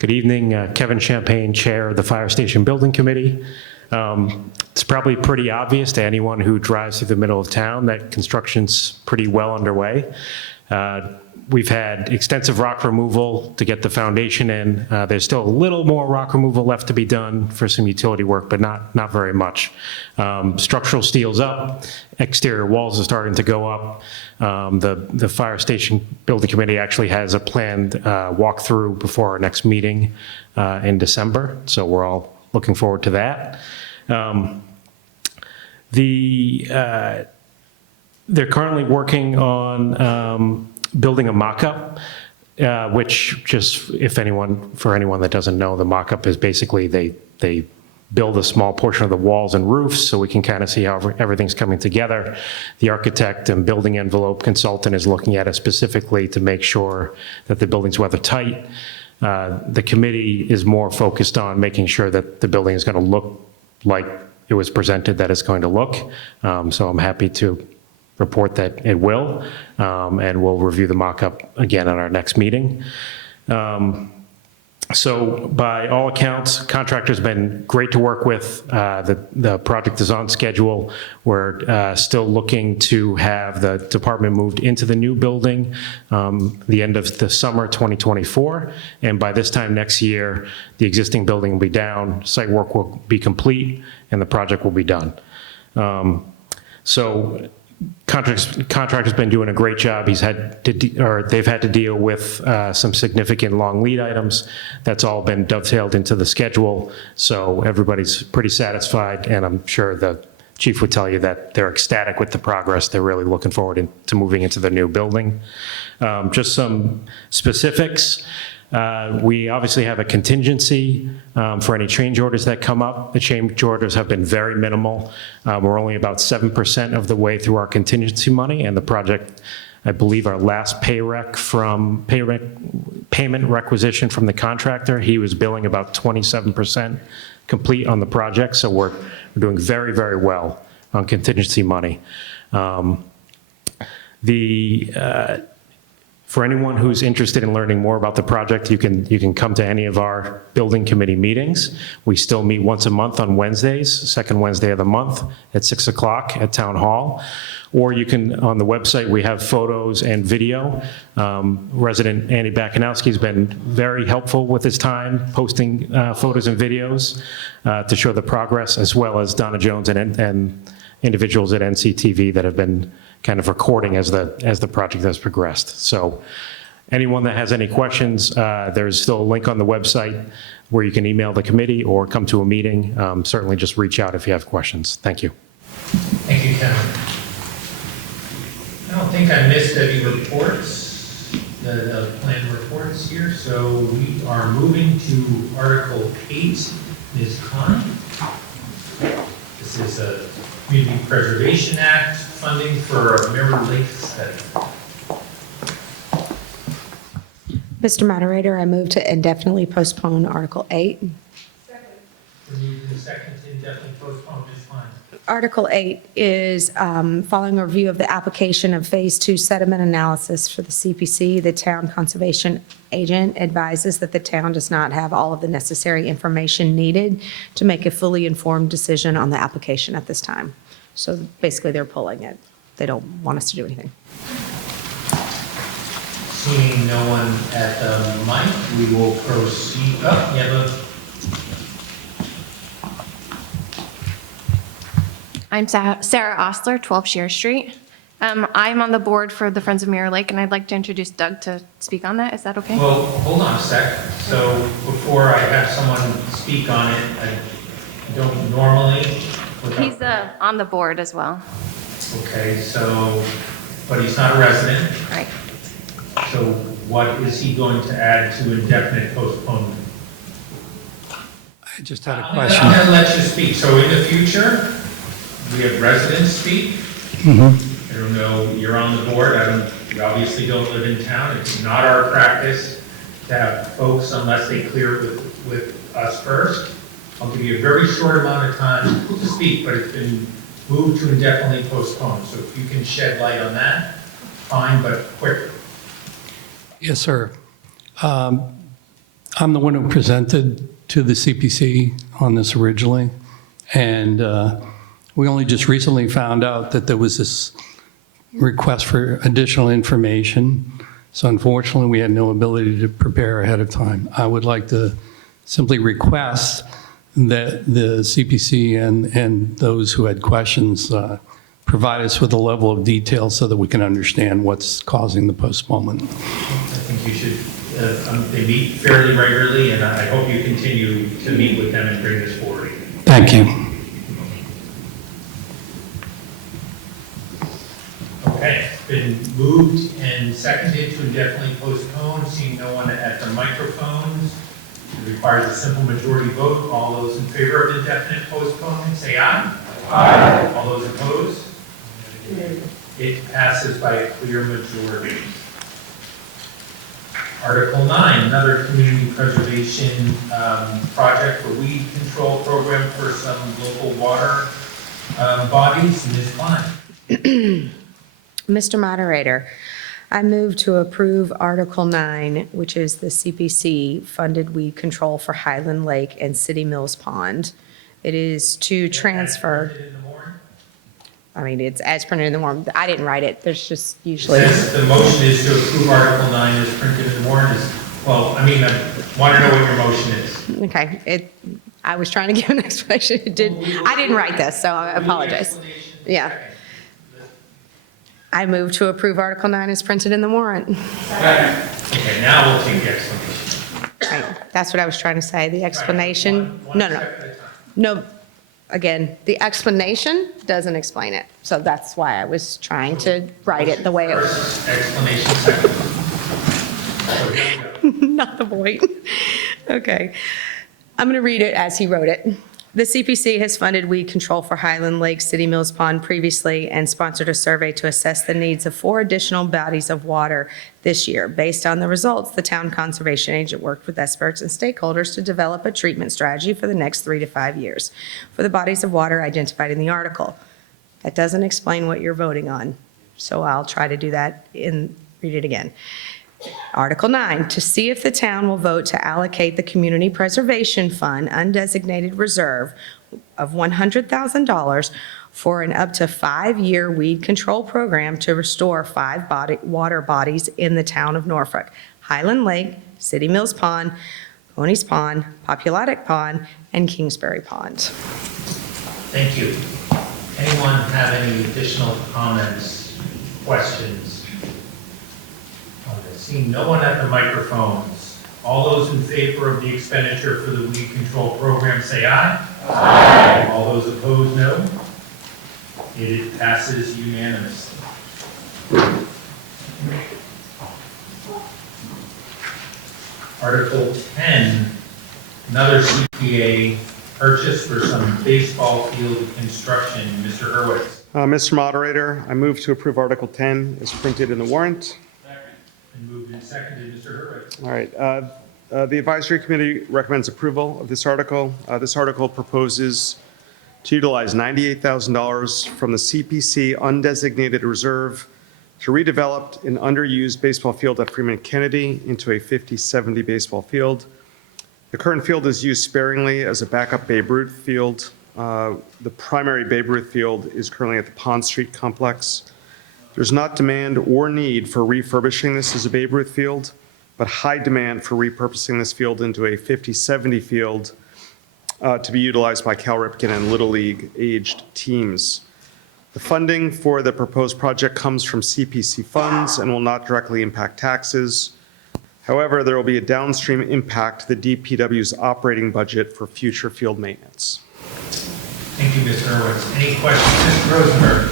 Good evening, Kevin Champagne, Chair of the Fire Station Building Committee. It's probably pretty obvious to anyone who drives through the middle of town that construction's pretty well underway. We've had extensive rock removal to get the foundation in. There's still a little more rock removal left to be done for some utility work, but not very much. Structural steel's up, exterior walls are starting to go up. The Fire Station Building Committee actually has a planned walkthrough before our next meeting in December, so we're all looking forward to that. They're currently working on building a mock-up, which just, for anyone that doesn't know, the mock-up is basically they build a small portion of the walls and roofs so we can kind of see how everything's coming together. The architect and building envelope consultant is looking at it specifically to make sure that the building's weather-tight. The committee is more focused on making sure that the building is going to look like it was presented that it's going to look. So I'm happy to report that it will, and we'll review the mock-up again at our next meeting. So by all accounts, contractor's been great to work with. The project is on schedule. We're still looking to have the department moved into the new building the end of the summer 2024. And by this time next year, the existing building will be down, site work will be complete, and the project will be done. So contractor's been doing a great job. They've had to deal with some significant long lead items. That's all been dovetailed into the schedule. So everybody's pretty satisfied, and I'm sure the chief would tell you that they're ecstatic with the progress. They're really looking forward to moving into the new building. Just some specifics. We obviously have a contingency for any change orders that come up. The change orders have been very minimal. We're only about 7% of the way through our contingency money, and the project, I believe our last payment requisition from the contractor, he was billing about 27% complete on the project, so we're doing very, very well on contingency money. For anyone who's interested in learning more about the project, you can come to any of our building committee meetings. We still meet once a month on Wednesdays, second Wednesday of the month at 6 o'clock at Town Hall. Or you can, on the website, we have photos and video. Resident Andy Bakanowski has been very helpful with his time, posting photos and videos to show the progress, as well as Donna Jones and individuals at NCTV that have been kind of recording as the project has progressed. So anyone that has any questions, there's still a link on the website where you can email the committee or come to a meeting. Certainly just reach out if you have questions. Thank you. Thank you, Kevin. I don't think I missed any reports, the plan reports here, so we are moving to Article 8. Ms. Khan. This is a Community Preservation Act funding for a Mirror Lake study. Mr. Moderator, I move to indefinitely postpone Article 8. We're moving to second to indefinitely postpone. Ms. Khan. Article 8 is following a review of the application of Phase 2 sediment analysis for the CPC. The town conservation agent advises that the town does not have all of the necessary information needed to make a fully informed decision on the application at this time. So basically, they're pulling it. They don't want us to do anything. Seeing no one at the mic, we will proceed. Oh, you have a... I'm Sarah Ostler, 12 Shear Street. I'm on the board for the Friends of Mirror Lake, and I'd like to introduce Doug to speak on that. Is that okay? Well, hold on a sec. So before I have someone speak on it, I don't normally... He's on the board as well. Okay, so, but he's not a resident. Right. So what is he going to add to indefinite postponement? I just had a question. I'm going to let you speak. So in the future, we have residents speak. I don't know, you're on the board. You obviously don't live in town. It's not our practice to have folks unless they clear it with us first. I'll give you a very short amount of time to speak, but it's been moved to indefinitely postpone. So if you can shed light on that, fine, but quick. Yes, sir. I'm the one who presented to the CPC on this originally, and we only just recently found out that there was this request for additional information. So unfortunately, we had no ability to prepare ahead of time. I would like to simply request that the CPC and those who had questions provide us with a level of detail so that we can understand what's causing the postponement. I think you should, they meet fairly regularly, and I hope you continue to meet with them and bring this forward. Thank you. Okay, it's been moved and seconded to indefinitely postpone. Seeing no one at the microphones, it requires a simple majority vote. All those in favor of indefinite postponement, say aye. Aye. All those opposed? It passes by a clear majority. Article 9, another community preservation project for weed control program for some local water bodies. Ms. Klein. Mr. Moderator, I move to approve Article 9, which is the CPC-funded weed control for Highland Lake and City Mills Pond. It is to transfer... I mean, it's as printed in the warrant. I didn't write it. There's just usually... The motion is to approve Article 9 as printed in the warrant. Well, I mean, I want to know what your motion is. Okay. I was trying to give an explanation. I didn't write this, so I apologize. Yeah. I move to approve Article 9 as printed in the warrant. Okay, now we'll take the explanation. Right, that's what I was trying to say. The explanation, no. Again, the explanation doesn't explain it. So that's why I was trying to write it the way it was. First explanation, second. So here we go. Not the point. Okay. I'm going to read it as he wrote it. The CPC has funded weed control for Highland Lake, City Mills Pond previously and sponsored a survey to assess the needs of 4 additional bodies of water this year. Based on the results, the town conservation agent worked with experts and stakeholders to develop a treatment strategy for the next 3 to 5 years for the bodies of water identified in the article. That doesn't explain what you're voting on, so I'll try to do that and read it again. Article 9, to see if the town will vote to allocate the Community Preservation Fund undesignated reserve of $100,000 for an up to 5-year weed control program to restore 5 water bodies in the town of Norfolk: Highland Lake, City Mills Pond, Coney's Pond, Populatic Pond, and Kingsbury Pond. Thank you. Anyone have any additional comments, questions? Seeing no one at the microphones, all those in favor of the expenditure for the weed control program say aye. Aye. All those opposed, no. It passes unanimously. Article 10, another CPA purchase for some baseball field construction. Mr. Hurwitz. Mr. Moderator, I move to approve Article 10 as printed in the warrant. Been moved and seconded. Mr. Hurwitz. All right. The advisory committee recommends approval of this article. This article proposes to utilize $98,000 from the CPC undesignated reserve to redevelop an underused baseball field at Freeman Kennedy into a 50-70 baseball field. The current field is used sparingly as a backup Babe Ruth field. The primary Babe Ruth field is currently at the Pond Street complex. There's not demand or need for refurbishing this as a Babe Ruth field, but high demand for repurposing this field into a 50-70 field to be utilized by Cal Ripken and Little League aged teams. The funding for the proposed project comes from CPC funds and will not directly impact taxes. However, there will be a downstream impact to the DPW's operating budget for future field maintenance. Thank you, Mr. Hurwitz. Any questions? Mr. Rosenberg.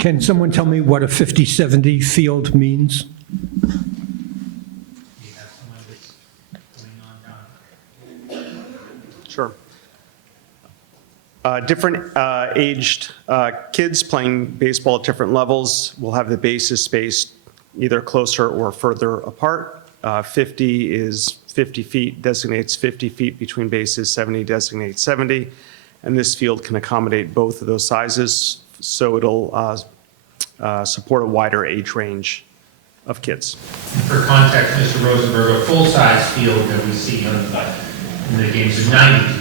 Can someone tell me what a 50-70 field means? Sure. Different aged kids playing baseball at different levels will have the bases spaced either closer or further apart. 50 is 50 feet, designates 50 feet between bases, 70 designates 70, and this field can accommodate both of those sizes, so it'll support a wider age range of kids. And for context, Mr. Rosenberg, a full-size field that we see in the games is 90.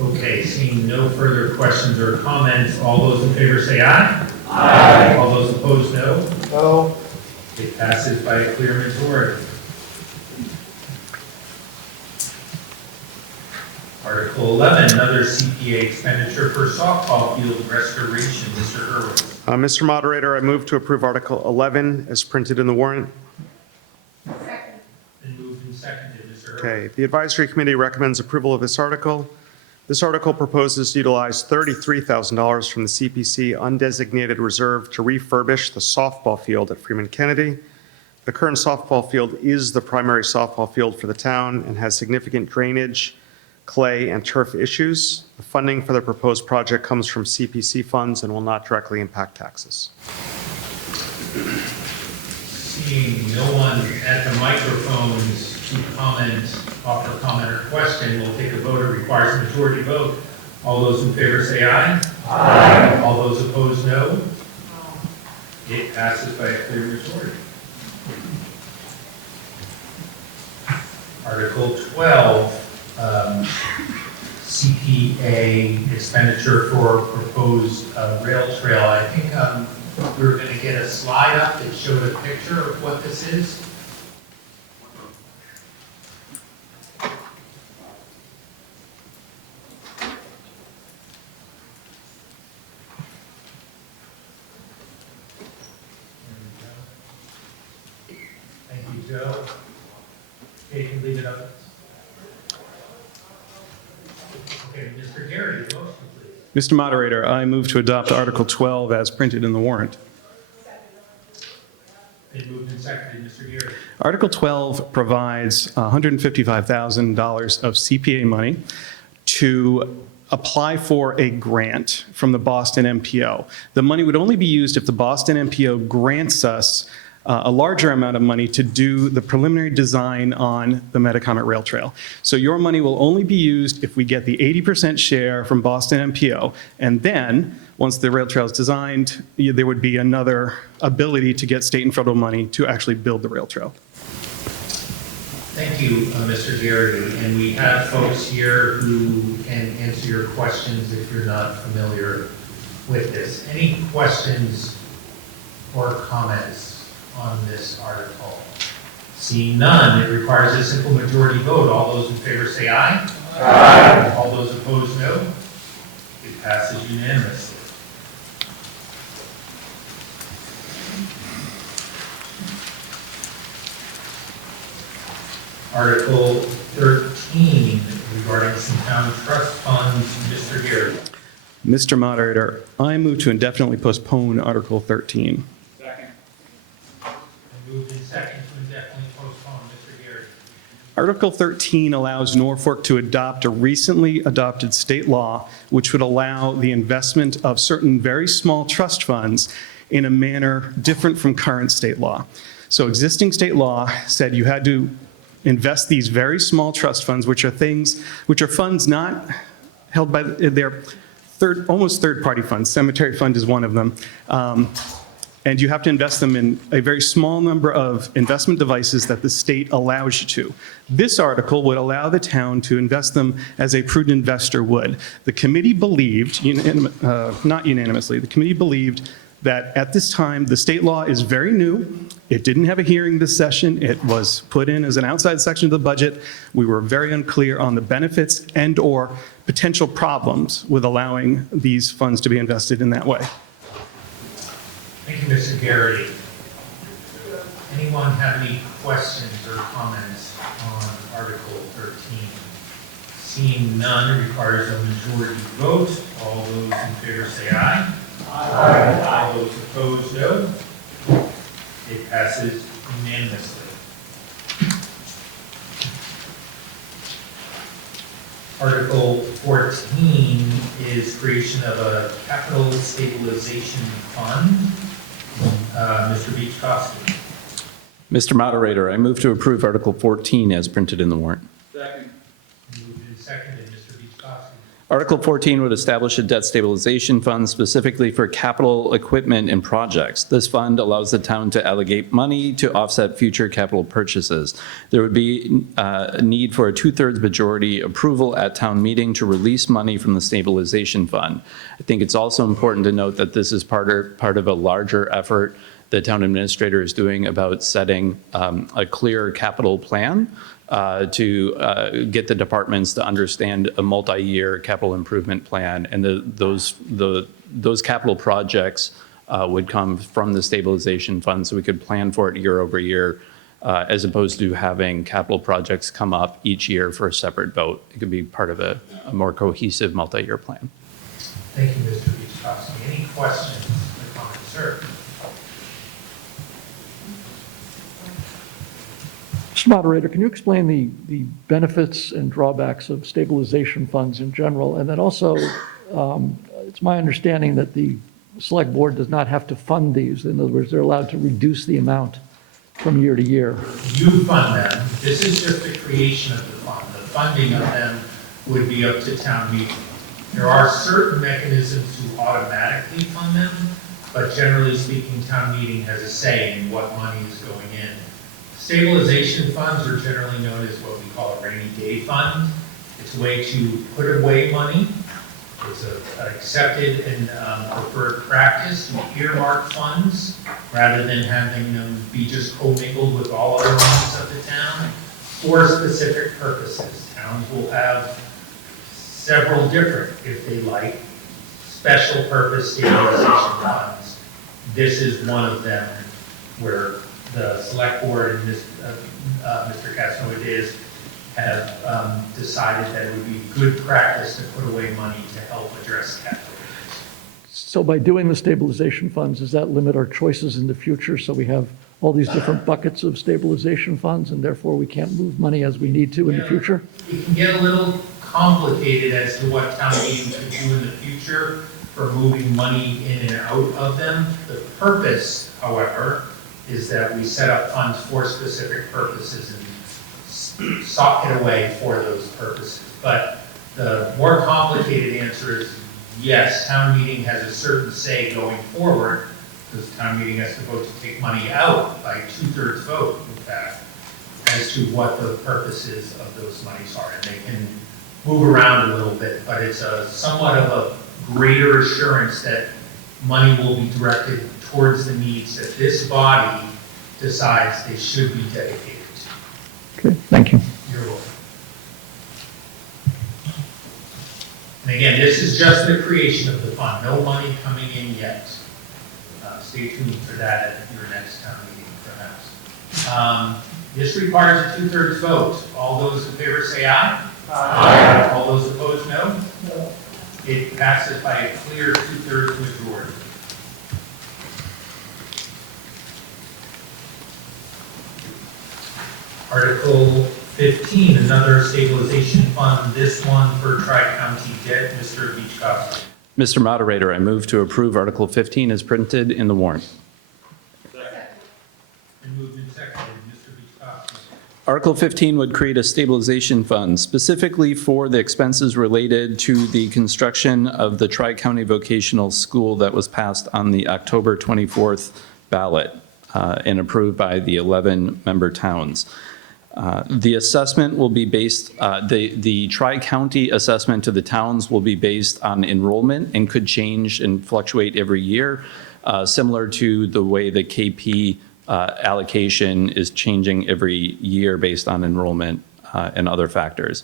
Okay, seeing no further questions or comments, all those in favor say aye. Aye. All those opposed, no. No. It passes by a clear majority. Article 11, another CPA expenditure for softball field restoration. Mr. Hurwitz. Mr. Moderator, I move to approve Article 11 as printed in the warrant. Second. Been moved and seconded. Mr. Hurwitz. Okay, the advisory committee recommends approval of this article. This article proposes to utilize $33,000 from the CPC undesignated reserve to refurbish the softball field at Freeman Kennedy. The current softball field is the primary softball field for the town and has significant drainage, clay, and turf issues. The funding for the proposed project comes from CPC funds and will not directly impact taxes. Seeing no one at the microphones to comment, offer comment or question, we'll take a vote. It requires a majority vote. All those in favor say aye. Aye. All those opposed, no. It passes by a clear majority. Article 12, CPA expenditure for proposed rail trail. I think we were going to get a slide up that showed a picture of what this is. Thank you, Joe. Okay, you can leave it up. Okay, Mr. Gary, the motion, please. Mr. Moderator, I move to adopt Article 12 as printed in the warrant. Been moved and seconded, Mr. Gary. Article 12 provides $155,000 of CPA money to apply for a grant from the Boston MPO. The money would only be used if the Boston MPO grants us a larger amount of money to do the preliminary design on the Metacomet Rail Trail. So your money will only be used if we get the 80% share from Boston MPO. And then, once the rail trail is designed, there would be another ability to get state and federal money to actually build the rail trail. Thank you, Mr. Gary. And we have folks here who can answer your questions if you're not familiar with this. Any questions or comments on this article? Seeing none, it requires a simple majority vote. All those in favor say aye. Aye. All those opposed, no. It passes unanimously. Article 13, regarding some town trust funds, Mr. Gary. Mr. Moderator, I move to indefinitely postpone Article 13. Second. Moved in second to indefinitely postpone, Mr. Gary. Article 13 allows Norfolk to adopt a recently adopted state law which would allow the investment of certain very small trust funds in a manner different from current state law. So existing state law said you had to invest these very small trust funds, which are funds not held by, they're almost third-party funds. Cemetery fund is one of them. And you have to invest them in a very small number of investment devices that the state allows you to. This article would allow the town to invest them as a prudent investor would. The committee believed, not unanimously, the committee believed that at this time, the state law is very new. It didn't have a hearing this session. It was put in as an outside section of the budget. We were very unclear on the benefits and/or potential problems with allowing these funds to be invested in that way. Thank you, Mr. Gary. Anyone have any questions or comments on Article 13? Seeing none, it requires a majority vote. All those in favor say aye. Aye. All those opposed, no. It passes unanimously. Article 14 is creation of a capital stabilization fund. Mr. Beachkowski. Mr. Moderator, I move to approve Article 14 as printed in the warrant. Second. Moved and seconded, Mr. Beachkowski. Article 14 would establish a debt stabilization fund specifically for capital equipment and projects. This fund allows the town to allocate money to offset future capital purchases. There would be a need for a 2/3 majority approval at town meeting to release money from the stabilization fund. I think it's also important to note that this is part of a larger effort the town administrator is doing about setting a clear capital plan to get the departments to understand a multi-year capital improvement plan, and those capital projects would come from the stabilization fund, so we could plan for it year over year, as opposed to having capital projects come up each year for a separate vote. It could be part of a more cohesive multi-year plan. Thank you, Mr. Beachkowski. Any questions or comments, sir? Mr. Moderator, can you explain the benefits and drawbacks of stabilization funds in general? And then also, it's my understanding that the select board does not have to fund these. In other words, they're allowed to reduce the amount from year to year. You fund them. This is just the creation of the fund. The funding of them would be up to town meeting. There are certain mechanisms to automatically fund them, but generally speaking, town meeting has a say in what money is going in. Stabilization funds are generally known as what we call a rainy day fund. It's a way to put away money. It's an accepted and preferred practice to earmark funds rather than having them be just commingled with all other monies of the town for specific purposes. Towns will have several different, if they like, special purpose stabilization funds. This is one of them where the select board and Mr. Casanova have decided that it would be good practice to put away money to help address capital. So by doing the stabilization funds, does that limit our choices in the future? So we have all these different buckets of stabilization funds, and therefore we can't move money as we need to in the future? It can get a little complicated as to what town meeting could do in the future for moving money in and out of them. The purpose, however, is that we set up funds for specific purposes and sock it away for those purposes. But the more complicated answer is yes, town meeting has a certain say going forward, because town meeting has to vote to take money out by 2/3 vote, in fact, as to what the purposes of those monies are. And they can move around a little bit, but it's a somewhat of a greater assurance that money will be directed towards the needs that this body decides they should be dedicated to. Okay, thank you. You're welcome. And again, this is just the creation of the fund, no money coming in yet. Stay tuned for that at your next town meeting, perhaps. This requires a 2/3 vote. All those in favor say aye. Aye. All those opposed, no. No. It passes by a clear 2/3 majority. Article 15, another stabilization fund, this one for Tri-County debt. Mr. Beachcroft. Mr. Moderator, I move to approve Article 15 as printed in the warrant. And moved and seconded. Mr. Beachcroft. Article 15 would create a stabilization fund specifically for the expenses related to the construction of the Tri-County Vocational School that was passed on the October 24th ballot and approved by the 11-member towns. The assessment will be based, the Tri-County assessment to the towns will be based on enrollment and could change and fluctuate every year, similar to the way the KP allocation is changing every year based on enrollment and other factors.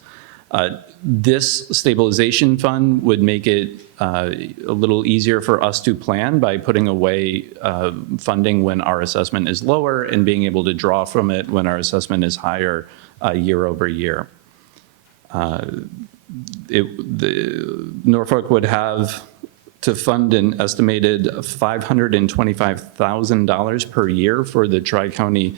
This stabilization fund would make it a little easier for us to plan by putting away funding when our assessment is lower and being able to draw from it when our assessment is higher year over year. Norfolk would have to fund an estimated $525,000 per year for the Tri-County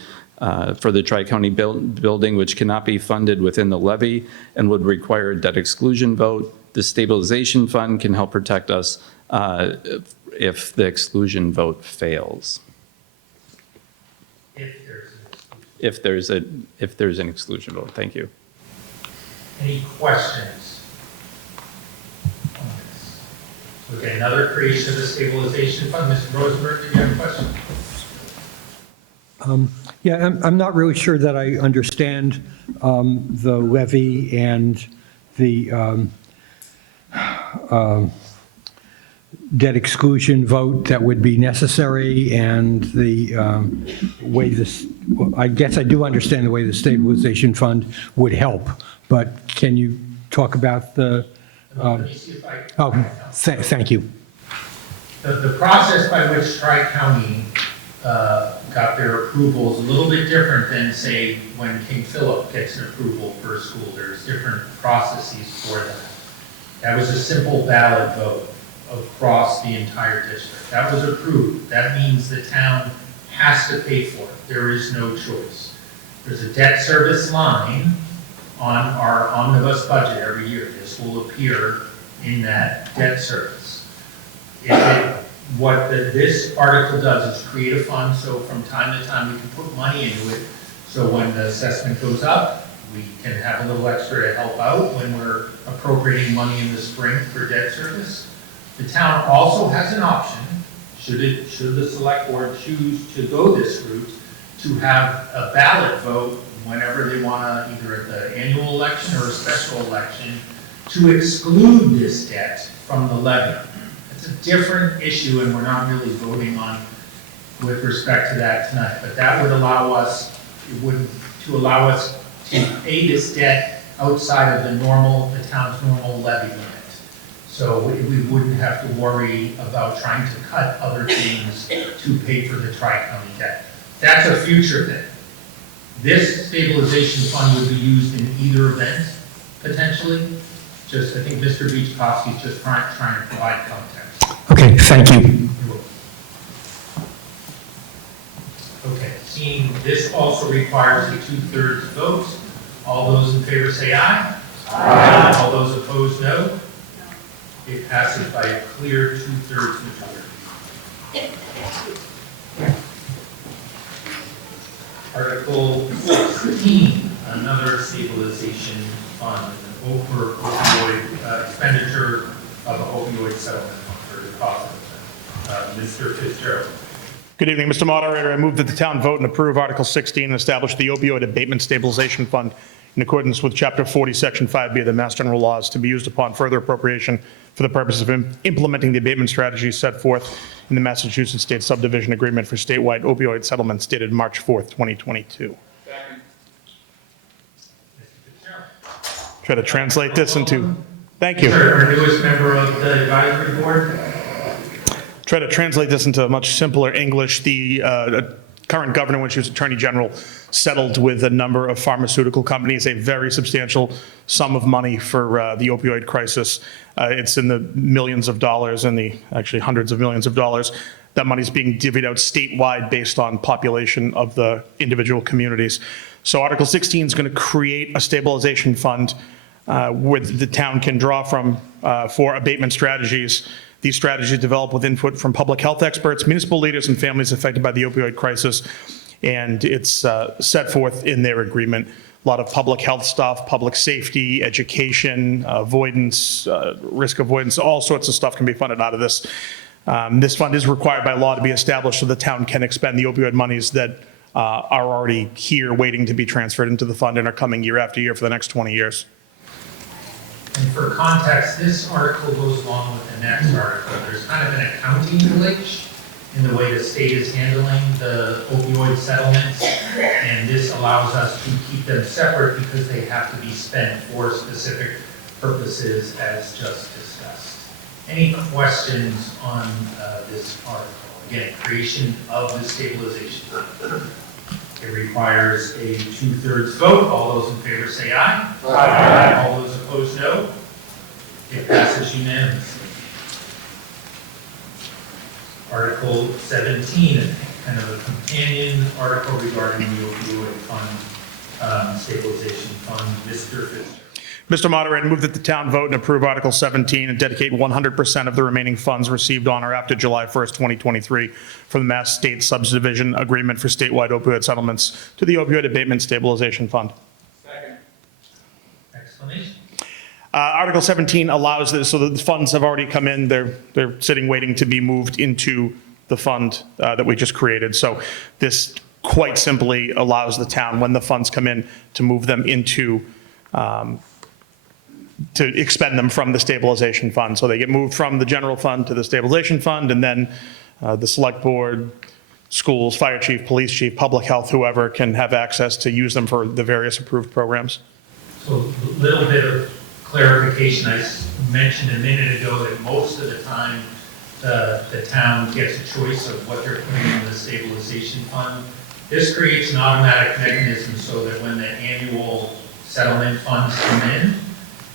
building, which cannot be funded within the levy and would require a debt exclusion vote. The stabilization fund can help protect us if the exclusion vote fails. If there's an exclusion vote. Thank you. Any questions on this? Okay, another creation of the stabilization fund. Mr. Rosenberg, did you have a question? Yeah, I'm not really sure that I understand the levy and the debt exclusion vote that would be necessary and the way this, I guess I do understand the way the stabilization fund would help, but can you talk about the, thank you. The process by which Tri-County got their approval is a little bit different than, say, when King Philip gets an approval for a school. There's different processes for that. That was a simple ballot vote across the entire district. That was approved. That means the town has to pay for it. There is no choice. There's a debt service line on our omnibus budget every year. This will appear in that debt service. What this article does is create a fund, so from time to time we can put money into it. So when the assessment goes up, we can have a little extra to help out when we're appropriating money in the spring for debt service. The town also has an option, should the select board choose to go this route, to have a ballot vote whenever they want to, either at the annual election or a special election, to exclude this debt from the levy. It's a different issue, and we're not really voting on with respect to that tonight. But that would allow us, to allow us to pay this debt outside of the town's normal levy limit. So we wouldn't have to worry about trying to cut other things to pay for the Tri-County debt. that's a future thing. This stabilization fund would be used in either event, potentially. Just, I think Mr. Beachkowski's just trying to provide context. Okay, thank you. Okay, seeing this also requires a 2/3 vote. All those in favor say aye. Aye. All those opposed, no. It passes by a clear 2/3 majority. Article 14, another stabilization fund, for opioid expenditure of an opioid settlement for the cost of Mr. Fitzgerald. Good evening, Mr. Moderator. I move that the town vote and approve Article 16 and establish the opioid abatement stabilization fund in accordance with Chapter 40, Section 5B of the Mass General Laws to be used upon further appropriation for the purpose of implementing the abatement strategies set forth in the Massachusetts State Subdivision Agreement for statewide opioid settlements dated March 4th, 2022. Try to translate this into, thank you. Our newest member of the advisory board. Try to translate this into much simpler English. The current governor, when she was Attorney General, settled with a number of pharmaceutical companies a very substantial sum of money for the opioid crisis. It's in the millions of dollars and actually hundreds of millions of dollars. That money is being divvied out statewide based on population of the individual communities. So Article 16 is going to create a stabilization fund where the town can draw from for abatement strategies. These strategies develop with input from public health experts, municipal leaders, and families affected by the opioid crisis. And it's set forth in their agreement. A lot of public health stuff, public safety, education, avoidance, risk avoidance, all sorts of stuff can be funded out of this. This fund is required by law to be established so the town can expend the opioid monies that are already here waiting to be transferred into the fund and are coming year after year for the next 20 years. And for context, this article goes along with the next article. There's kind of an accounting glitch in the way the state is handling the opioid settlements, and this allows us to keep them separate because they have to be spent for specific purposes as just discussed. Any questions on this article? Again, creation of the stabilization fund. It requires a 2/3 vote. All those in favor say aye. Aye. All those opposed, no. It passes unanimously. Article 17, kind of a companion article regarding the opioid fund, stabilization fund. Mr. Fitzgerald. Mr. Moderator, I move that the town vote and approve Article 17 and dedicate 100% of the remaining funds received on or after July 1st, 2023 from the Mass State Subdivision Agreement for statewide opioid settlements to the Opioid Abatement Stabilization Fund. Second. Explanation. Article 17 allows this, so the funds have already come in. They're sitting waiting to be moved into the fund that we just created. So this quite simply allows the town, when the funds come in, to move them into to expend them from the stabilization fund. So they get moved from the general fund to the stabilization fund, and then the select board, schools, fire chief, police chief, public health, whoever can have access to use them for the various approved programs. So a little bit of clarification. I mentioned a minute ago that most of the time the town gets a choice of what they're putting in the stabilization fund. This creates an automatic mechanism so that when the annual settlement funds come in,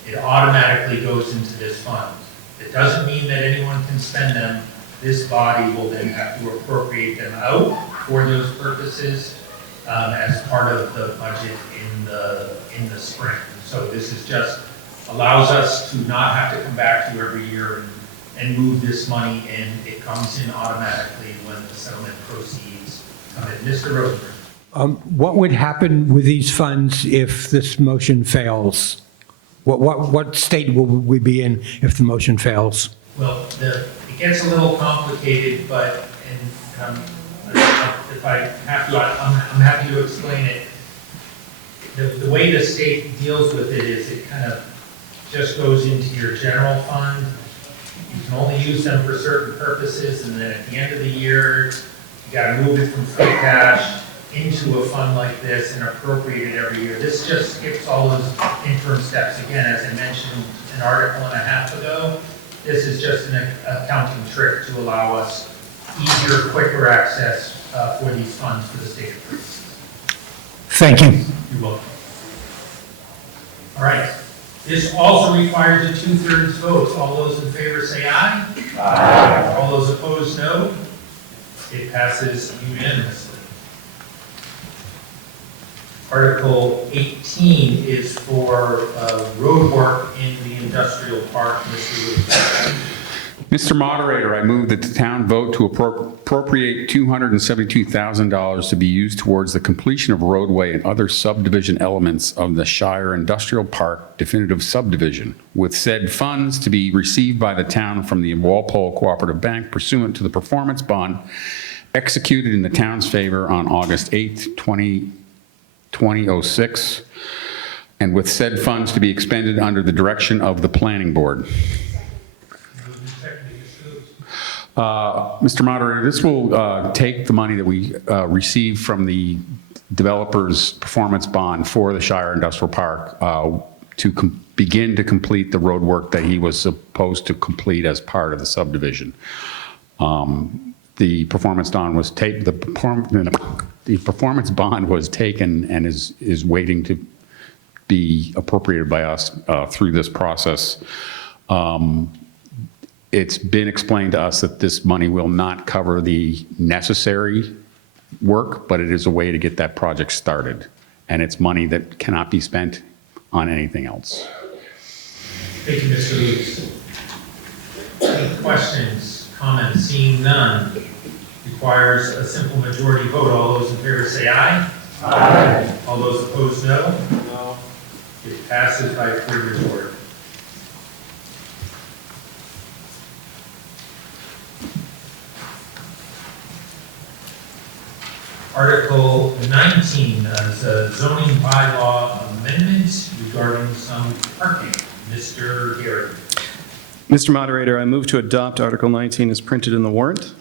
it automatically goes into this fund. It doesn't mean that anyone can spend them. This body will then have to appropriate them out for those purposes as part of the budget in the spring. So this is just allows us to not have to come back to you every year and move this money in. It comes in automatically when the settlement proceeds come in. Mr. Rosenberg. What would happen with these funds if this motion fails? What state will we be in if the motion fails? Well, it gets a little complicated, but if I have to, I'm happy to explain it. The way the state deals with it is it kind of just goes into your general fund. You can only use them for certain purposes, and then at the end of the year, you got to move it from free cash into a fund like this and appropriate it every year. This just skips all those interim steps. Again, as I mentioned an article and a half ago, this is just an accounting trick to allow us easier, quicker access for these funds for the state of Texas. Thank you. You're welcome. All right. This also requires a 2/3 vote. All those in favor say aye. Aye. All those opposed, no. It passes unanimously. Article 18 is for road work in the industrial park. Mr. Lewis. Mr. Moderator, I move that the town vote to appropriate $272,000 to be used towards the completion of roadway and other subdivision elements of the Shire Industrial Park definitive subdivision, with said funds to be received by the town from the Walpole Cooperative Bank pursuant to the performance bond executed in the town's favor on August 8th, 2006, and with said funds to be expended under the direction of the planning board. Mr. Moderator, this will take the money that we received from the developer's performance bond for the Shire Industrial Park to begin to complete the road work that he was supposed to complete as part of the subdivision. The performance bond was taken. The performance bond was taken and is waiting to be appropriated by us through this process. It's been explained to us that this money will not cover the necessary work, but it is a way to get that project started. And it's money that cannot be spent on anything else. Thank you, Mr. Lewis. Any questions, comments? Seeing none, requires a simple majority vote. All those in favor say aye. Aye. All those opposed, no. No. It passes by clear majority. Article 19 is a zoning bylaw amendment regarding some parking. Mr. Garrett. Mr. Moderator, I move to adopt Article 19 as printed in the warrant.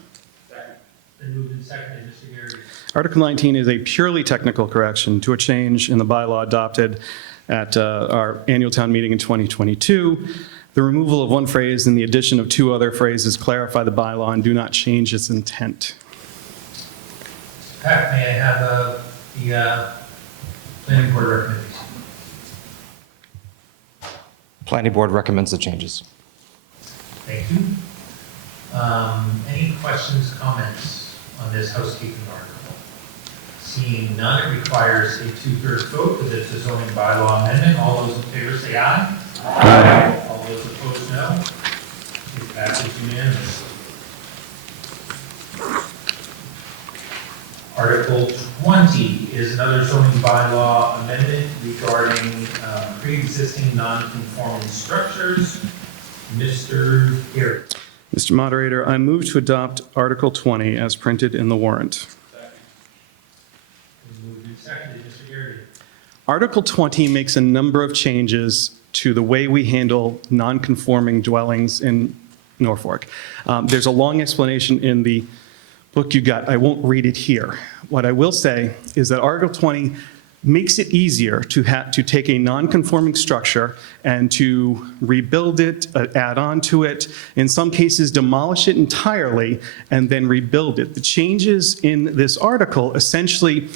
Second. Been moved and seconded. Mr. Garrett. Article 19 is a purely technical correction to a change in the bylaw adopted at our annual town meeting in 2022. The removal of one phrase and the addition of two other phrases clarify the bylaw and do not change its intent. Pat, may I have the planning board recommendation? Planning board recommends the changes. Thank you. Any questions, comments on this housekeeping article? Seeing none, it requires a 2/3 vote because it's a zoning bylaw amendment. All those in favor say aye. Aye. All those opposed, no. It passes unanimously. Article 20 is another zoning bylaw amendment regarding pre-existing non-conforming structures. Mr. Garrett. Mr. Moderator, I move to adopt Article 20 as printed in the warrant. Moved and seconded. Mr. Garrett. Article 20 makes a number of changes to the way we handle non-conforming dwellings in Norfolk. There's a long explanation in the book you got. I won't read it here. What I will say is that Article 20 makes it easier to take a non-conforming structure and to rebuild it, add on to it, in some cases demolish it entirely, and then rebuild it. The changes in this article essentially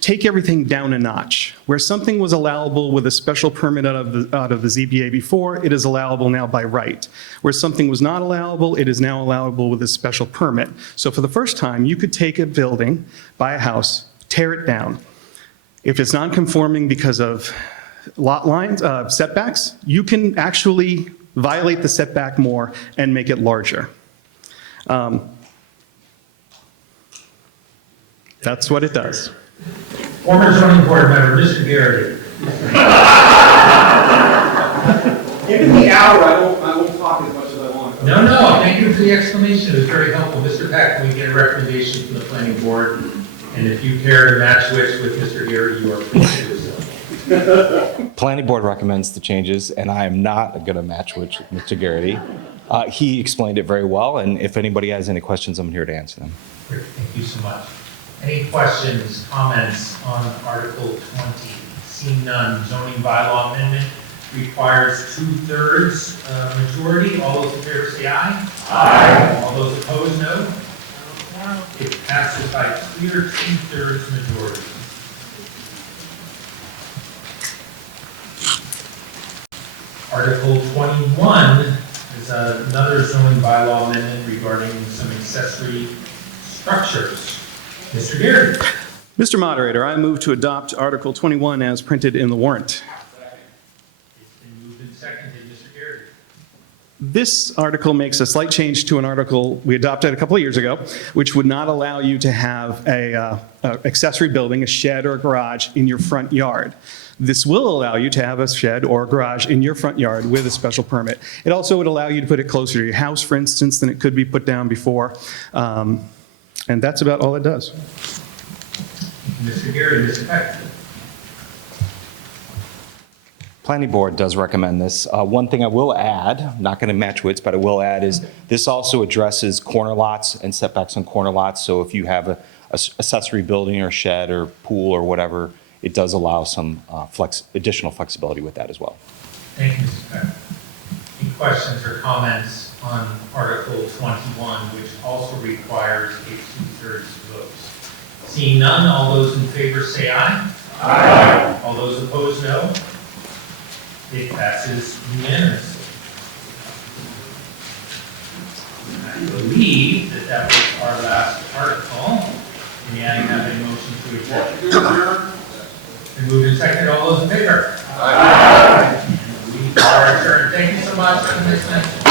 take everything down a notch. Where something was allowable with a special permit out of the ZBA before, it is allowable now by right. Where something was not allowable, it is now allowable with a special permit. So for the first time, you could take a building, buy a house, tear it down. If it's non-conforming because of lot lines, setbacks, you can actually violate the setback more and make it larger. That's what it does. Former zoning board member, Mr. Garrett. Given the hour, I won't talk as much as I want. No, thank you for the explanation. It was very helpful. Mr. Peck, can we get a recommendation from the planning board? And if you care to match wits with Mr. Garrett, you are free to do so. Planning board recommends the changes, and I am not going to match with Mr. Garrity. He explained it very well, and if anybody has any questions, I'm here to answer them. Great, thank you so much. Any questions, comments on Article 20? Seeing none, zoning bylaw amendment requires 2/3 majority. All those in favor say aye. Aye. All those opposed, no. passes by clear 2/3 majority. Article 21 is another zoning bylaw amendment regarding some accessory structures. Mr. Gary. Mr. Moderator, I move to adopt Article 21 as printed in the warrant. It's been moved and seconded. Mr. Gary. This article makes a slight change to an article we adopted a couple of years ago, which would not allow you to have a accessory building, a shed or a garage in your front yard. This will allow you to have a shed or a garage in your front yard with a special permit. It also would allow you to put it closer to your house, for instance, than it could be put down before. And that's about all it does. Mr. Gary, Mr. Peck. Planning Board does recommend this. One thing I will add, I'm not going to match wits, but I will add is this also addresses corner lots and setbacks on corner lots. So if you have a accessory building or shed or pool or whatever, it does allow some additional flexibility with that as well. Thank you, Mr. Peck. Any questions or comments on Article 21, which also requires a 2/3 vote? Seeing none, all those in favor say aye. Aye. All those opposed, no. It passes unanimously. I believe that that was our last article. May I have a motion to adjourn? And moved and seconded, all those in favor? Aye. And we are adjourned. Thank you so much. Have a nice night.